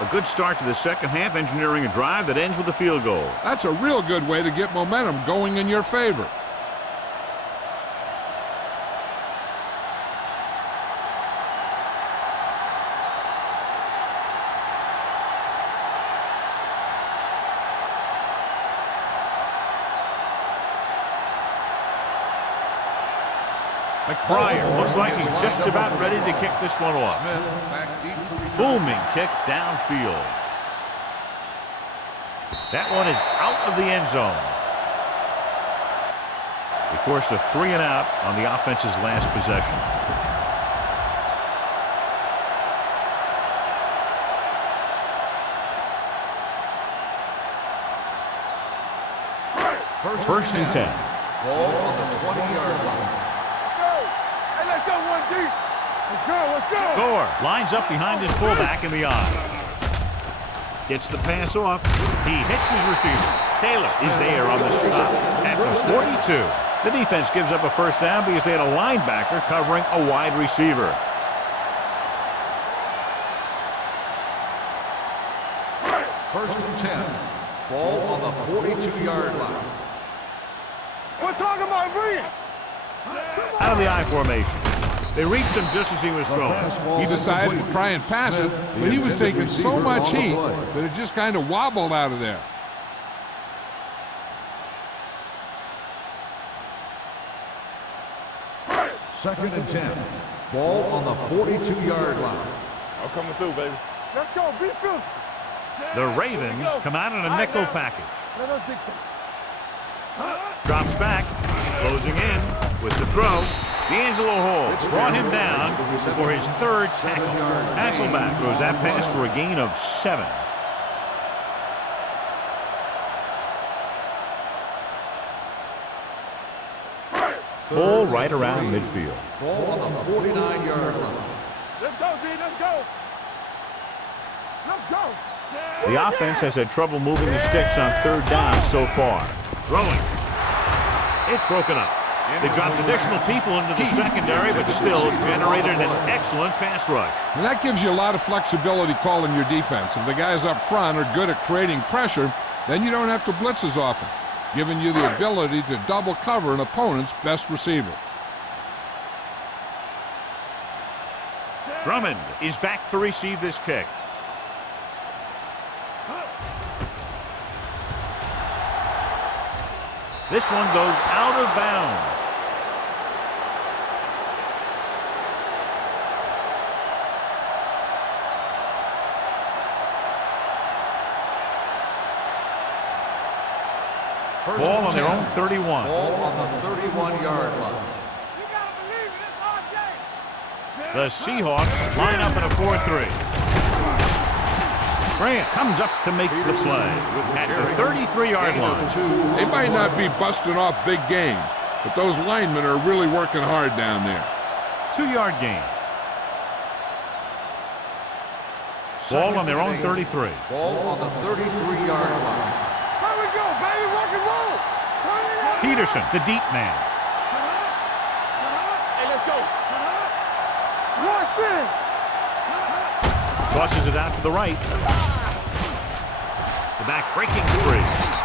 A good start to the second half, engineering a drive that ends with a field goal. That's a real good way to get momentum going in your favor. McBride looks like he's just about ready to kick this one off. Booming kick downfield. That one is out of the end zone. They forced a 3 and out on the offense's last possession. First and 10. Ball on the 20-yard line. Let's go, 1D. Let's go, let's go. Gore lines up behind his fullback in the eye. Gets the pass off. He hits his receiver. Taylor is there on the stop at the 42. The defense gives up a first down because they had a linebacker covering a wide receiver. First and 10. Ball on the 42-yard line. We're talking about Green. Out of the I formation. They reached him just as he was thrown. He decided to try and pass it, but he was taking so much heat that it just kind of wobbled out of there. Second and 10. Ball on the 42-yard line. I'm coming through, baby. Let's go, be fierce. The Ravens come out in a nickel package. Let us dictate. Drops back, closing in with the throw. D'Angelo Hall brought him down for his 3rd tackle. Hasselback throws that pass for a gain of 7. Ball right around midfield. Ball on the 49-yard line. Let's go, D, let's go. Let's go. The offense has had trouble moving the sticks on 3rd down so far. Throwing. It's broken up. They dropped additional people into the secondary, but still generated an excellent pass rush. And that gives you a lot of flexibility calling your defense. If the guys up front are good at creating pressure, then you don't have to blitz as often, giving you the ability to double cover an opponent's best receiver. Drummond is back to receive this kick. This one goes out of bounds. Ball on their own 31. Ball on the 31-yard line. You gotta believe it, it's our game. The Seahawks line up in a 4-3. Bryant comes up to make the play at the 33-yard line. They might not be busting off big games, but those linemen are really working hard down there. 2-yard gain. Ball on their own 33. Ball on the 33-yard line. Here we go, baby, rock and roll. Peterson, the deep man. Hey, let's go. Watch in. Tosses it out to the right. The back breaking free.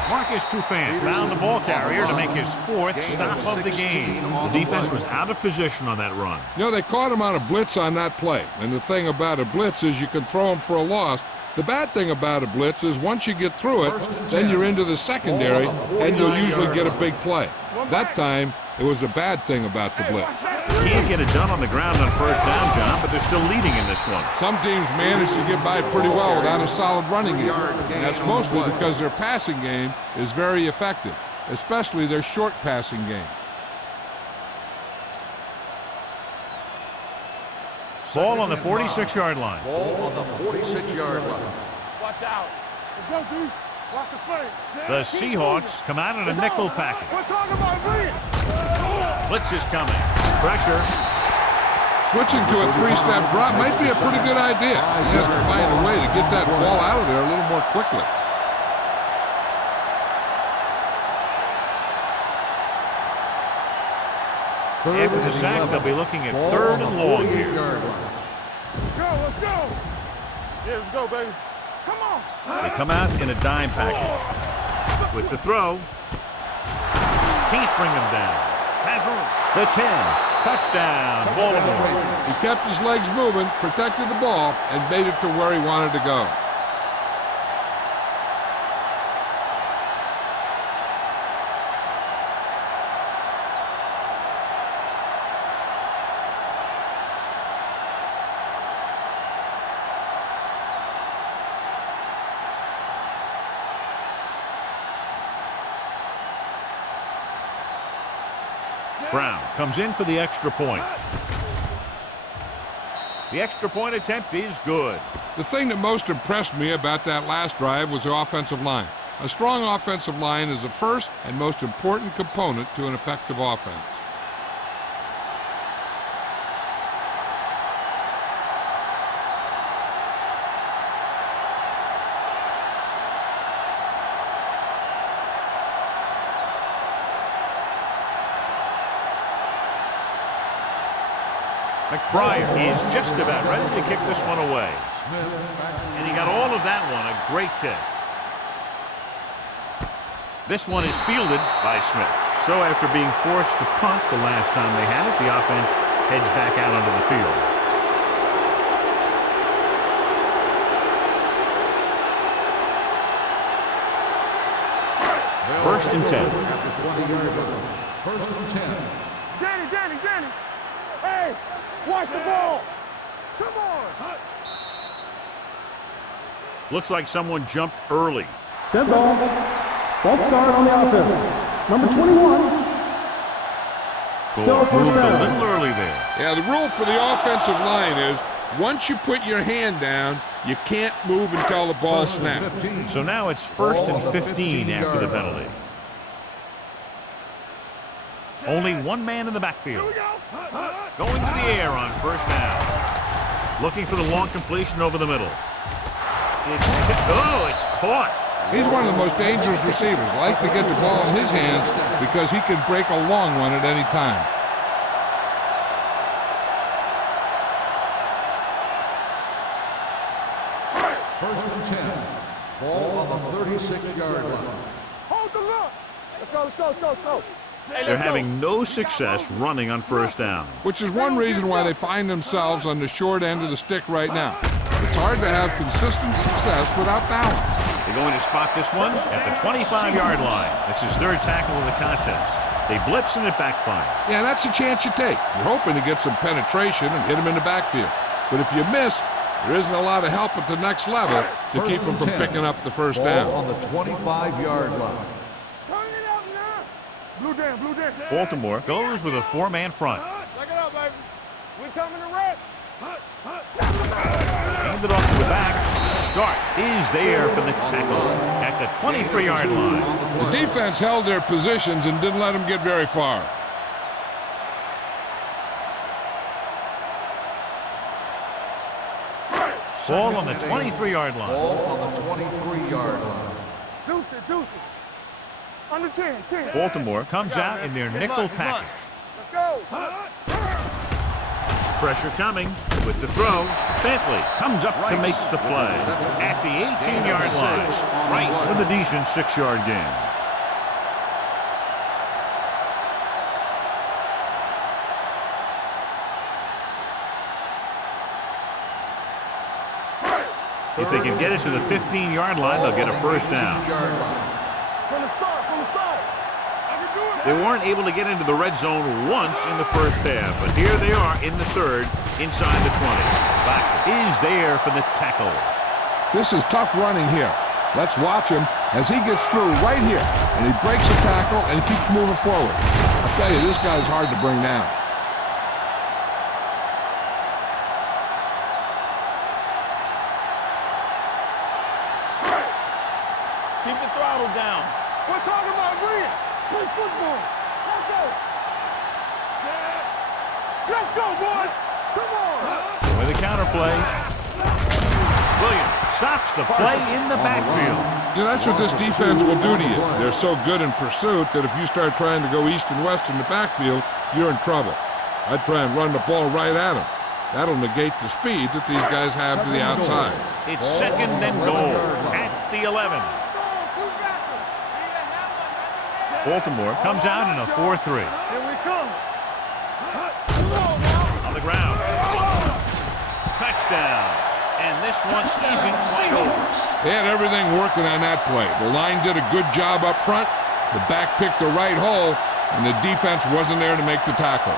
Marcus Trufant found the ball carrier to make his 4th stop of the game. The defense was out of position on that run. You know, they caught him on a blitz on that play. And the thing about a blitz is you can throw him for a loss. The bad thing about a blitz is once you get through it, then you're into the secondary, and you'll usually get a big play. That time, it was a bad thing about the blitz. Can't get it done on the ground on 1st down, John, but they're still leading in this one. Some teams manage to get by pretty well without a solid running game. And that's mostly because their passing game is very effective, especially their short passing game. Ball on the 46-yard line. Ball on the 46-yard line. Watch out. Let's go, D. Watch the play. The Seahawks come out in a nickel package. We're talking about brilliant. Blitz is coming. Pressure. Switching to a three-step drop might be a pretty good idea. He has to find a way to get that ball out of there a little more quickly. After the sack, they'll be looking at 3rd and long here. Let's go. Yeah, let's go, baby. Come on. They come out in a dime package. With the throw. Can't bring him down. Has room. The 10. Touchdown, Baltimore. He kept his legs moving, protected the ball, and made it to where he wanted to go. Brown comes in for the extra point. The extra point attempt is good. The thing that most impressed me about that last drive was the offensive line. A strong offensive line is the first and most important component to an effective offense. McBride is just about ready to kick this one away. And he got all of that one, a great kick. This one is fielded by Smith. So after being forced to punt the last time they had it, the offense heads back out onto the field. First and 10. First and 10. Danny. Hey, watch the ball. Come on. Looks like someone jumped early. Dead ball. False start on the offense. Number 21. Still a first Moved a down. little early there. Yeah, the rule for the offensive line is once you put your hand down, you can't move until the ball snaps. So now it's first and 15 after the penalty. Only one man in the backfield. Going to the air on first down. Looking for the long completion over the middle. It's caught. He's one of the most dangerous receivers. Like to get the ball in his hands because he can break a long one at any time. First and 10. Ball on the 36-yard line. Hold the look. Let's go. Hey, They're having no success running on first down. Which is one reason why they find themselves on the short end of the stick right now. It's hard to have consistent success without balance. They're going to spot this one at the 25-yard line. That's his third tackle of the contest. They blitz and it backfires. Yeah, that's a chance you take. You're hoping to get some penetration and hit him in the backfield. But if you miss, there isn't a lot of help at the next level to keep him from picking up the first down. Ball on the 25-yard line. Turn it out now. Blue down. Baltimore goes with a four-man front. Check it out, baby. We coming to rest. Handed off to the back. Start is there for the tackle at the 23-yard line. The defense held their positions and didn't let them get very far. Ball on the 23-yard line. Ball on the 23-yard line. Deuce. Under 10. Baltimore comes out in their nickel package. Let's go. Pressure coming with the throw. Bentley comes up to make the play at the 18-yard line. Right with a decent 6-yard gain. If they can get it to the 15-yard line, they'll get a first down. From the start. They weren't able to get into the red zone once in the first half, but here they are in the third, inside the 20. Lasher is there for the tackle. This is tough running here. Let's watch him as he gets through right here, and he breaks a tackle and he keeps moving forward. I'll tell you, this guy's hard to bring down. Keep the go, boys. Come on. With a counterplay. Williams stops the play in the backfield. Yeah, that's what this defense will do to you. They're so good in pursuit that if you start trying to go east and west in the backfield, you're in trouble. I'd try and run the ball right at them. That'll negate the speed that these guys have to the outside. It's 2nd and goal at the 11. Baltimore comes out in a 4-3. Here we come. On the ground. Touchdown. And this one isn't Seahawks. They had everything working on that play. The line did a good job up front. The back picked the right hole, and the defense wasn't there to make the tackle.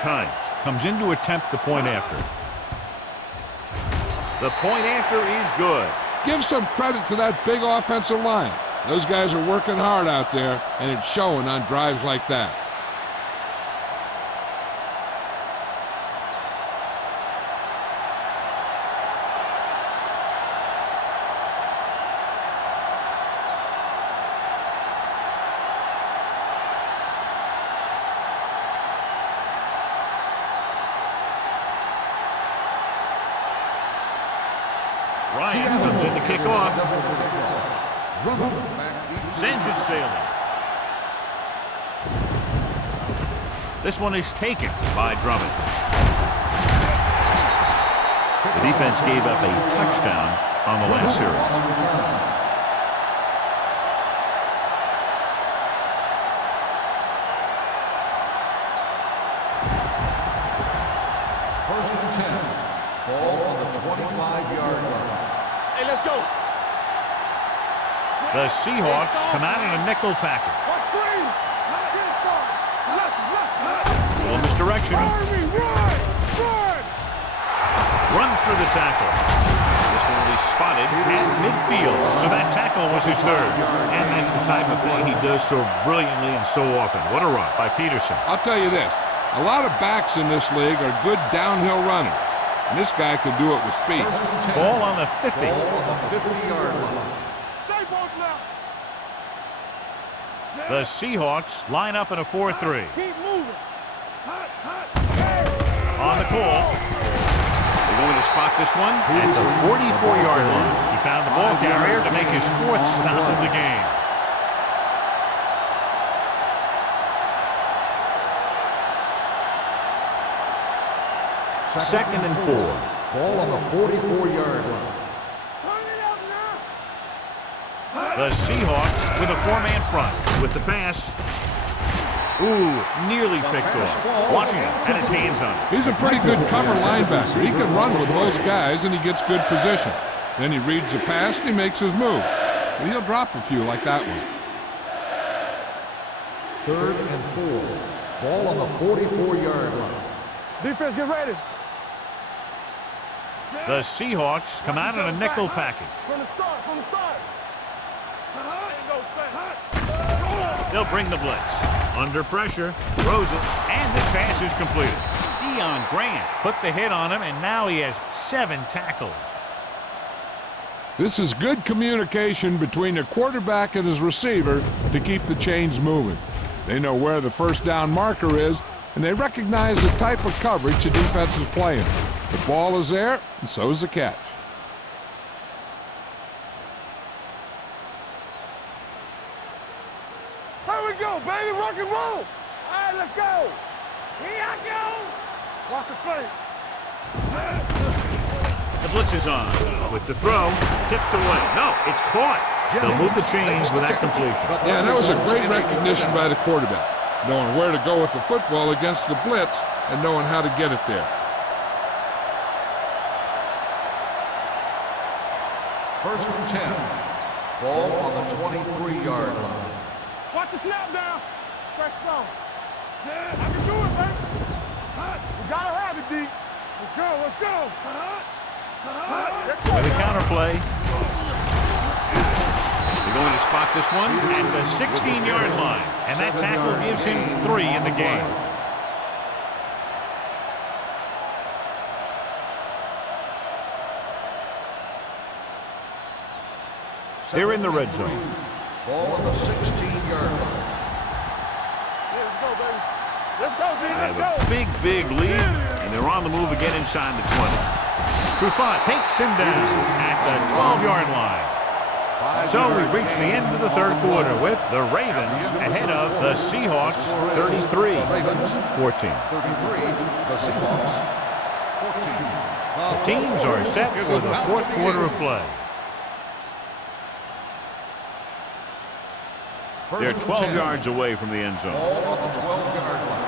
Times comes in to attempt the point after. The point after is good. Give some credit to that big offensive line. Those guys are working hard out there, and it's showing on drives like that. Ryan comes in to kick off. Sends it sailing. This one is taken by Drummond. The defense gave up a touchdown on the last series. First and 10. Ball on the 25-yard line. Hey, let's go. The Seahawks come out in a nickel package. Watch screen. A little misdirection. Run. Runs for the tackle. This one will be spotted at midfield. So that tackle was his third. And that's the type of thing he does so brilliantly and so often. What a run by Peterson. I'll tell you this. A lot of backs in this league are good downhill runners. And this guy could do it with speed. First and 10. Ball on the 50. Ball on the 50-yard line. Stay both now. The Seahawks line up in a 4-3. Keep moving. On the call. They're going to spot this one at the 44-yard line. He found the ball carrier to make his 4th stop of the game. Second and 4. Ball on the 44-yard line. Turn it up now. The Seahawks with a 4-man front. With the pass. Ooh, nearly picked off. Washington had his hands on it. He's a pretty good cover linebacker. He can run with most guys, and he gets good position. Then he reads the pass, and he makes his move. But he'll drop a few like that one. Third and 4. Ball on the 44-yard line. Defense, get ready. The Seahawks come out in a nickel package. From the start. They'll bring the blitz. Under pressure, throws it, and this pass is completed. Deion Grant put the hit on him, and now he has 7 tackles. This is good communication between the quarterback and his receiver to keep the chains moving. They know where the first down marker is, and they recognize the type of coverage the defense is playing. The ball is there, and so is the catch. Here we go, baby. Rock and roll. All right, let's go. Here I go. Watch the play. The blitz is on. With the throw, tipped away. No, it's caught. They'll move the chains with that completion. Yeah, that was a great recognition by the quarterback, knowing where to go with the football against the blitz and knowing how to get it there. First and 10. Ball on the 23-yard line. Watch the snap down. Press on. I can do it, baby. We gotta have it, D. Let's go. Let's go. With a counterplay. They're going to spot this one at the 16-yard line. And that tackle gives him 3 in the game. They're in the red zone. Ball on the 16-yard line. Let's go, baby. Let's go, They baby. have a big lead, and they're on the move again inside the 20. Trufant takes him down at the 12-yard line. So we've reached the end of the third quarter with the Ravens ahead of the Seahawks 33-14. 33, the Seahawks 14. The teams are set for the fourth quarter of play. They're 12 yards away from the end zone. Ball on the 12-yard line.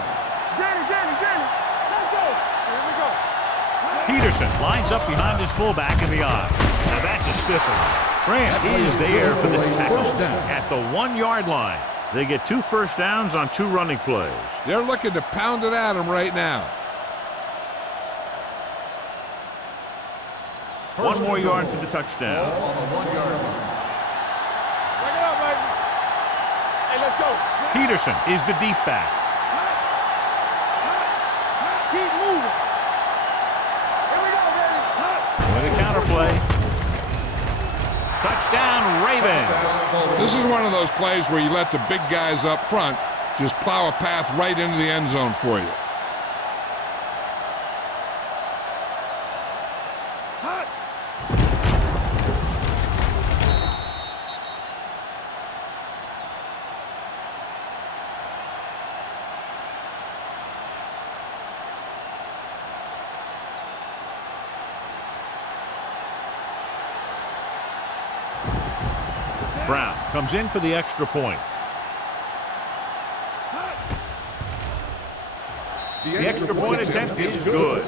Danny. Let's go. Here we go. Peterson lines up behind his fullback in the eye. Now that's a stiffer. Grant is there for the tackle at the 1-yard line. They get 2 first downs on 2 running plays. They're looking to pound it at him right now. 1 more yard for the touchdown. Ball on the 1-yard line. Bring it up, baby. Hey, let's go. Peterson is the deep back. Keep moving. Here we go, baby. With a counter play. Touchdown, Ravens. This is one of those plays where you let the big guys up front just plow a path right into the end zone for you. Brown comes in for the extra point. The extra point attempt is good.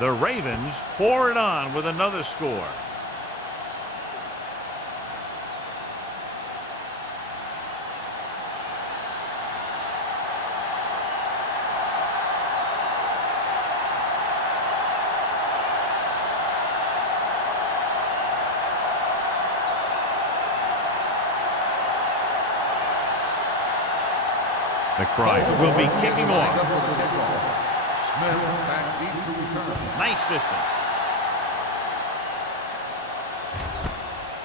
The Ravens pour it on with another score. McBride will be kicking off. Smith back deep to return. Nice distance.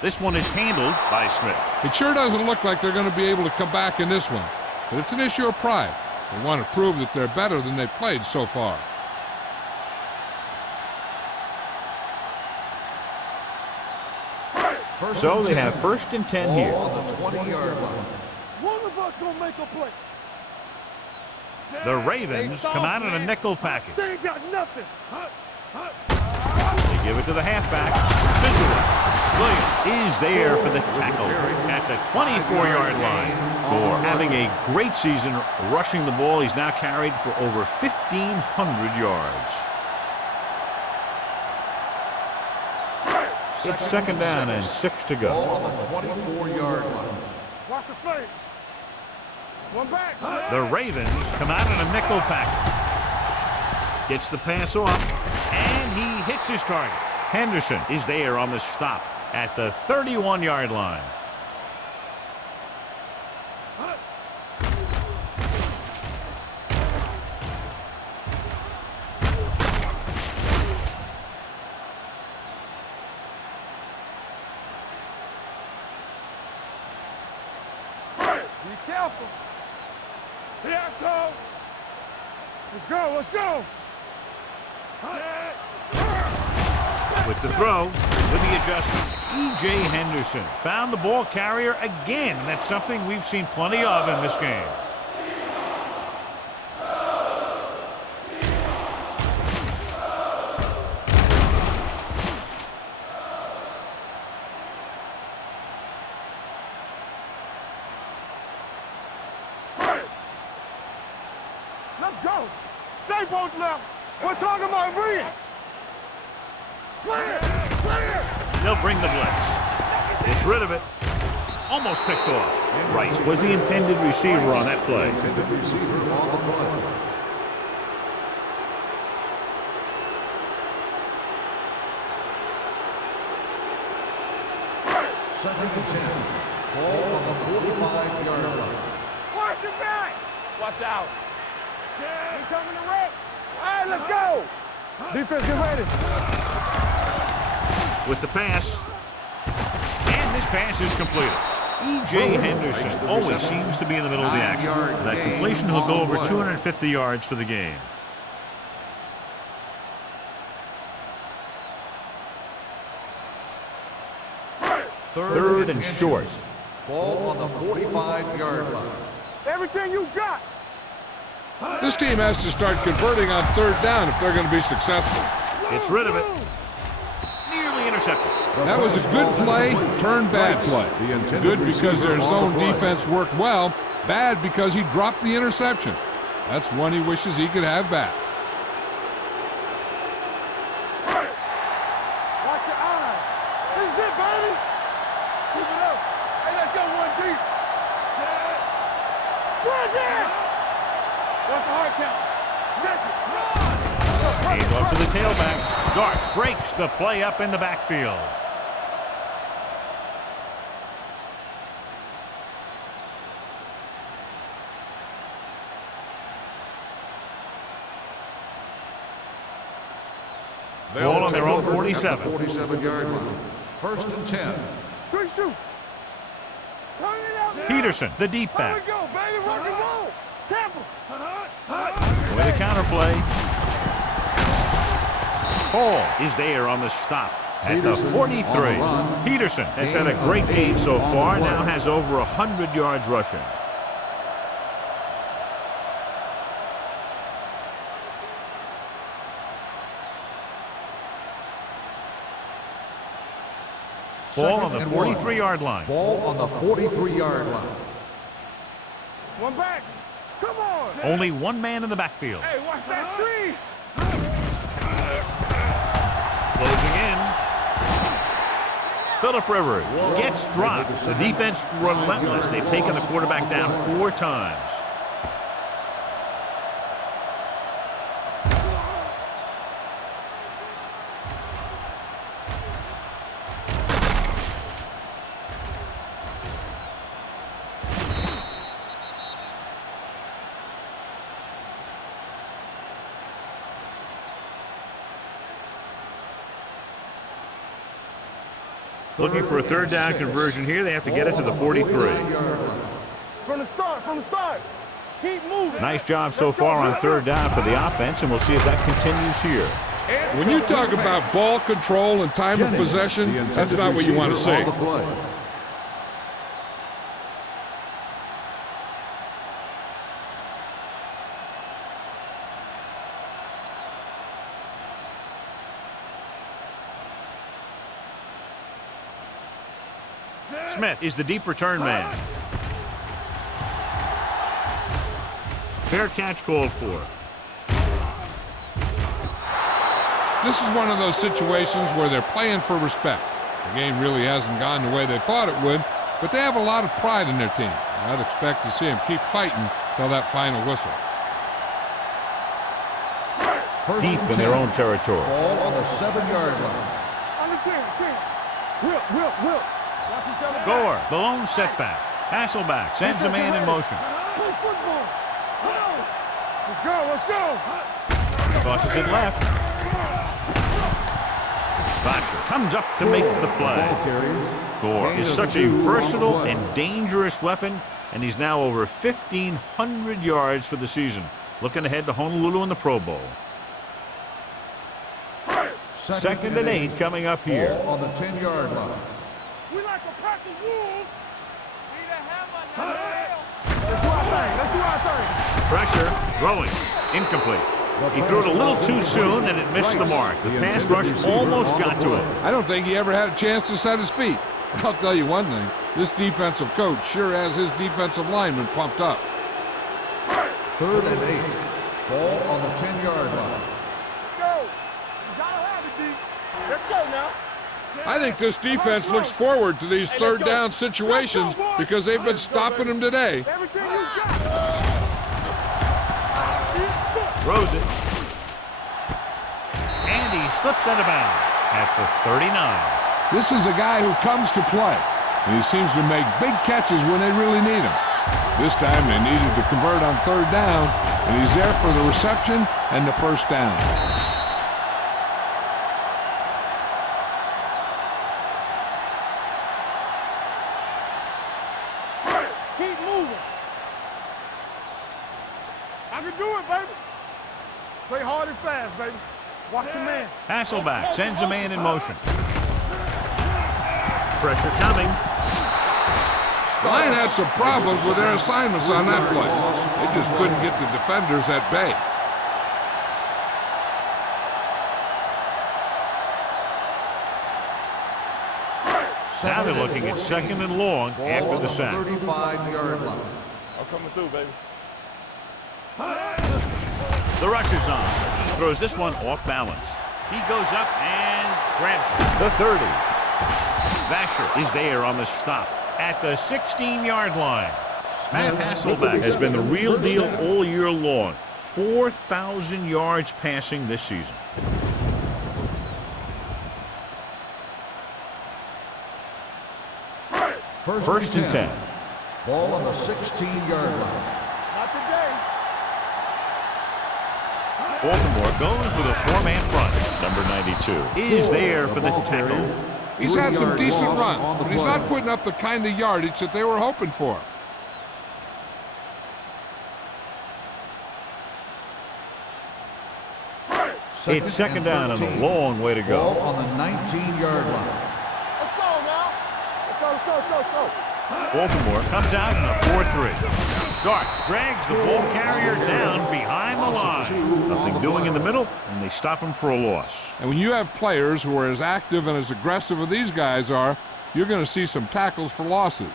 This one is handled by Smith. It sure doesn't look like they're going to be able to come back in this one, but it's an issue of pride. They want to prove that they're better than they've played so far. So they have 1st and 10 here. Ball on the 20-yard line. One of us gonna make a play. The Ravens come out in a nickel package. They ain't got nothing. They give it to the halfback. Williams is there for the tackle at the 24-yard line. For having a great season rushing the ball, he's now carried for over 1,500 yards. It's 2nd down and 6 to go. Ball on the 24-yard line. Watch the play. One back. The Ravens come out in a nickel package. Gets the pass off, and he hits his target. Henderson is there on the stop at the 31-yard line. Be careful. Here I come. Let's go. With the throw, with the adjustment, E.J. Henderson found the ball carrier again. That's something we've seen plenty of in this game. Let's go. Stay both left. We're talking about bringing. Clear. They'll bring the blitz. Gets rid of it. Almost picked off. Wright was the intended receiver on that play. Intended receiver on the play. Second and 10. Ball on the 45-yard line. Watch your back. Watch out. He's coming to wreck. All right, let's go. Defense, get ready. With the pass. And this pass is completed. E.J. Henderson always seems to be in the middle of the action. That completion will go over 250 yards for the game. Third and short. Ball on the 45-yard line. Everything you got. This team has to start converting on third down if they're going to be successful. Gets rid of it. Nearly intercepted. That was a good play, turned bad play. Good because their zone defense worked well. Bad because he dropped the interception. That's one he wishes he could have back. Watch your eyes. This is it, baby. Keep it up. Hey, let's go one deep. Run there. What's the hard count? Check it. Hand off to the tailback. Stark breaks the play up in the backfield. Ball on their own 47. 47-yard line. First and 10. Good shoot. Turn it out. Peterson, the deep Let back. it go, baby. Rock and roll. Tampa. With a counterplay. Hall is there on the stop at the 43. Peterson has had a great game so far, now has over 100 yards rushing. Ball on the 43-yard line. Ball on the 43-yard line. One back. Come on. Only one man in the backfield. Hey, watch that screen. Closing in. Phillip Rivers gets dropped. The defense relentless. They've taken the quarterback down 4 times. Looking for a third down conversion here. They have to get it to the 43. From the start. Keep moving. Nice job so far on third down for the offense, and we'll see if that continues here. When you talk about ball control and time of possession, that's not what you want to say. Smith is the deep return man. Fair catch called for. This is one of those situations where they're playing for respect. The game really hasn't gone the way they thought it would, but they have a lot of pride in their team. I'd expect to see them keep fighting till that final whistle. Deep in their own territory. Ball on the 7-yard line. On the 10. Whip. Gore, the lone setback. Hasselback sends a man in motion. Play football. Let's go. Tosses it left. Vasher comes up to make the play. Gore is such a versatile and dangerous weapon, and he's now over 1,500 yards for the season. Looking ahead to Honolulu in the Pro Bowl. Second and 8 coming up here. Ball on the 10-yard line. We like a pack of wolves. Need a hammer now. Let's do our thing. Pressure, throwing, incomplete. He threw it a little too soon and it missed the mark. The pass rush almost got to him. I don't think he ever had a chance to set his feet. I'll tell you one thing, this defensive coach sure has his defensive linemen pumped up. Third and 8. Ball on the 10-yard line. Go. You gotta have it, D. Let's go now. I think this defense looks forward to these third down situations because they've been stopping them today. Everything you got. Throws it. And he slips out of bounds at the 39. This is a guy who comes to play. and he seems to make big catches when they really need him. This time they needed to convert on third down, and he's there for the reception and the first down. Keep moving. I can do it, baby. Play hard and fast, baby. Watch your man. Hasselback sends a man in motion. Pressure coming. Line had some problems with their assignments on that play. They just couldn't get the defenders at bay. Now they're looking at second and long after the sack. 35-yard line. I'm coming through, baby. The rush is on. He throws this one off balance. He goes up and grabs it. The 30. Vasher is there on the stop at the 16-yard line. Matt Hasselback has been the real deal all year long. 4,000 yards passing this season. First and 10. Ball on the 16-yard line. Not today. Baltimore goes with a four-man front. Number 92 is there for the tackle. He's had some decent runs, but he's not putting up the kind of yardage that they were hoping for. It's second down and a long way to Ball go. on the 19-yard line. Let's go now. Let's go. Baltimore comes out in a 4-3. Starks, drags the ball carrier down behind the line. Nothing doing in the middle, and they stop him for a loss. And when you have players who are as active and as aggressive as these guys are, you're going to see some tackles for losses.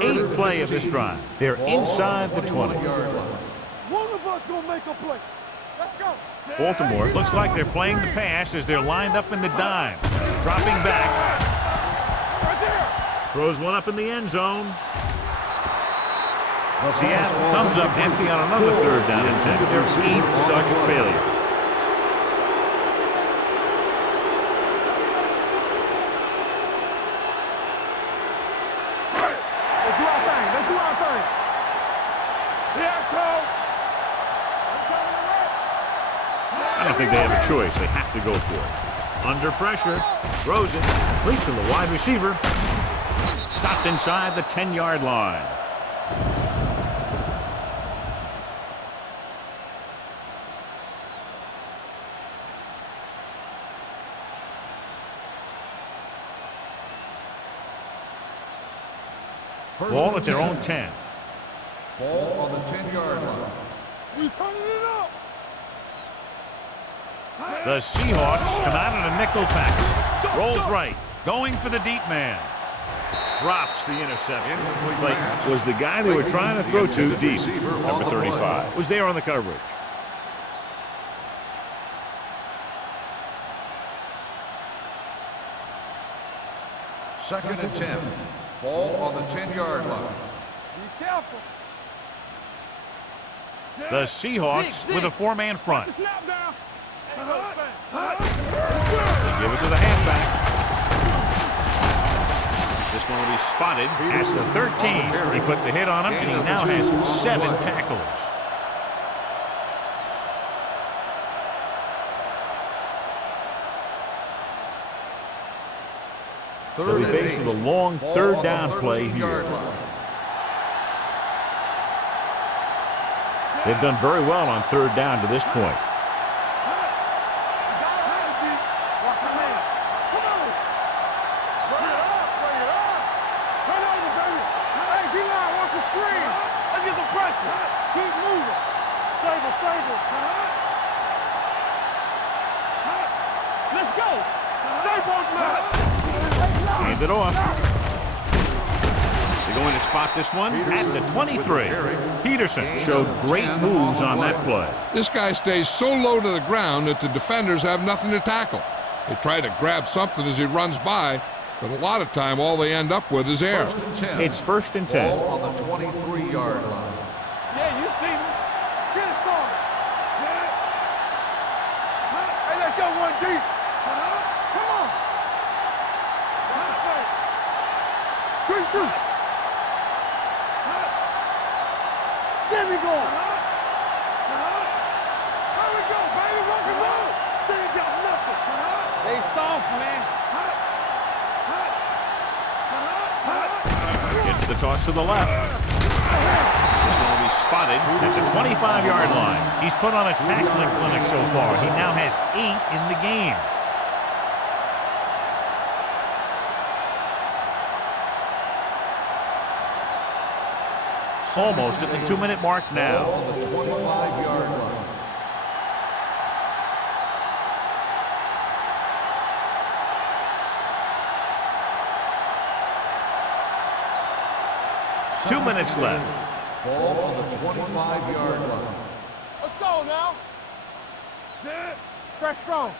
Eighth play of this drive. They're inside the 20. One of us gonna make a play. Let's go. Baltimore looks like they're playing the pass as they're lined up in the dime. Dropping back. Right there. Throws one up in the end zone. Seattle comes up empty on another third down and 10. Their eighth such failure. Let's do our thing. Yeah, Cole. I don't think they have a choice. They have to go for it. Under pressure. Throws it. Complete to the wide receiver. Stopped inside the 10-yard line. Ball at their own 10. Ball on the 10-yard line. We turning it up. The Seahawks come out in a nickel package. Rolls right. Going for the deep man. Drops the interception. Like, was the guy they were trying to throw to deep. Number 35 was there on the coverage. Second and 10. Ball on the 10-yard line. Be careful. The Seahawks with a four-man front. Snap down. They give it to the halfback. This one will be spotted at the 13. He put the hit on him, and he now has 7 tackles. They'll be faced with a long third down play here. They've done very well on third down to this point. Let's go. Stay both man. Hand it off. They're going to spot this one at the 23. Peterson showed great moves on that play. This guy stays so low to the ground that the defenders have nothing to tackle. They try to grab something as he runs by, but a lot of time all they end up with is air. It's first and 10. Ball on the 23-yard line. Yeah, you see me. Get it started. Hey, let's go one deep. Come on. Good shoot. There we go. There we go, baby. Rock and roll. They ain't got nothing. They soft, man. Gets the toss to the left. This one will be spotted at the 25-yard line. He's put on a tackling clinic so far. He now has 8 in the game. Almost at the 2-minute mark now. On the 25-yard line. Two minutes left. Ball on the 25-yard line. Let's go now. Sit. Stretch strong.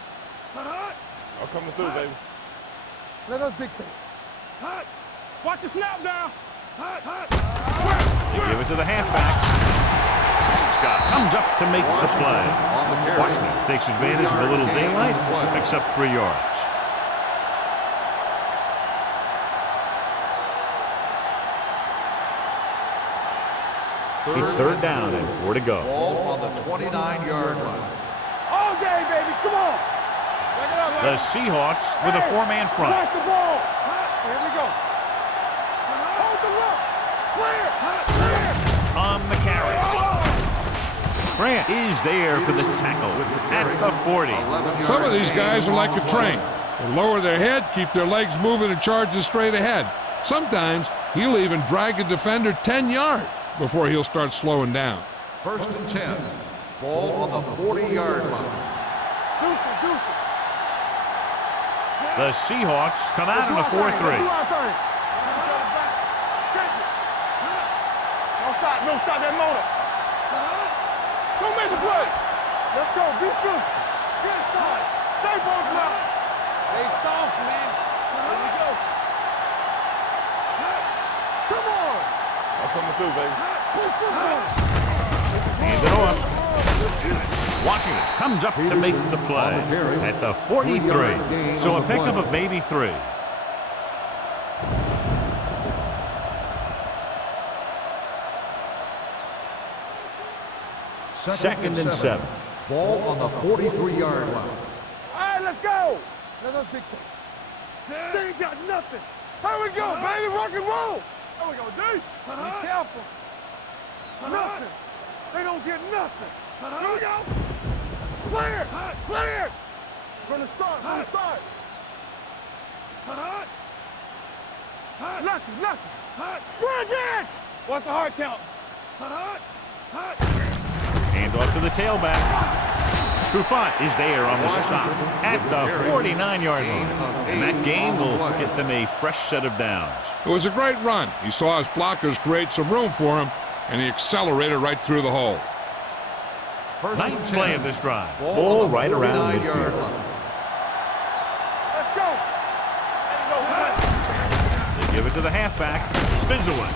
I'm coming through, baby. Let us dictate. Watch the snap down. They give it to the halfback. Scott comes up to make the play. Washington takes advantage of a little daylight, picks up 3 yards. It's third down and 4 to go. Ball on the 29-yard line. All day, baby. Come on. Back it up, The baby. Seahawks with a 4-man front. Watch the ball. Here we go. Hold the look. Clear. Clear. On the carry. Grant is there for the tackle at the 40. Some of these guys are like a train. They lower their head, keep their legs moving, and charge straight ahead. Sometimes he'll even drag a defender 10 yards before he'll start slowing down. First and 10. Ball on the 40-yard line. Deuce. The Seahawks come out in a 4-3. Don't stop that motor. Don't make the play. Let's go. Be true. Get inside. Stay both left. Stay soft, man. Here we go. Come on. I'm coming through, baby. Hand it off. Washington comes up to make the play at the 43. So a pickup of maybe 3. Second and 7. Ball on the 43-yard line. All right, let's go. Let us dictate. They ain't got nothing. Here we go, baby. Rock and roll. Here we go, D. Be careful. Nothing. They don't get nothing. Here we go. Clear. Clear. From the start. Nothing. Bring it. What's the hard count? Hand off to the tailback. Trufant is there on the stop at the 49-yard line. And that gain will get them a fresh set of downs. It was a great run. He saw his blockers create some room for him, and he accelerated right through the hole. Ninth play of this drive. Ball right around midfield. Let's go. They give it to the halfback. Spins away.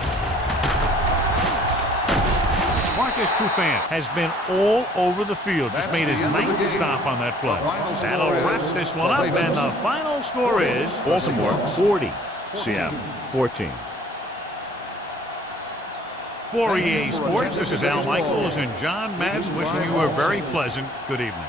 Marcus Trufant has been all over the field. Just made his 9th stop on that play. That'll wrap this one up, and the final score is Baltimore 40, Seattle 14. For EA Sports, this is Al Michaels and John Madden wishing you a very pleasant good evening.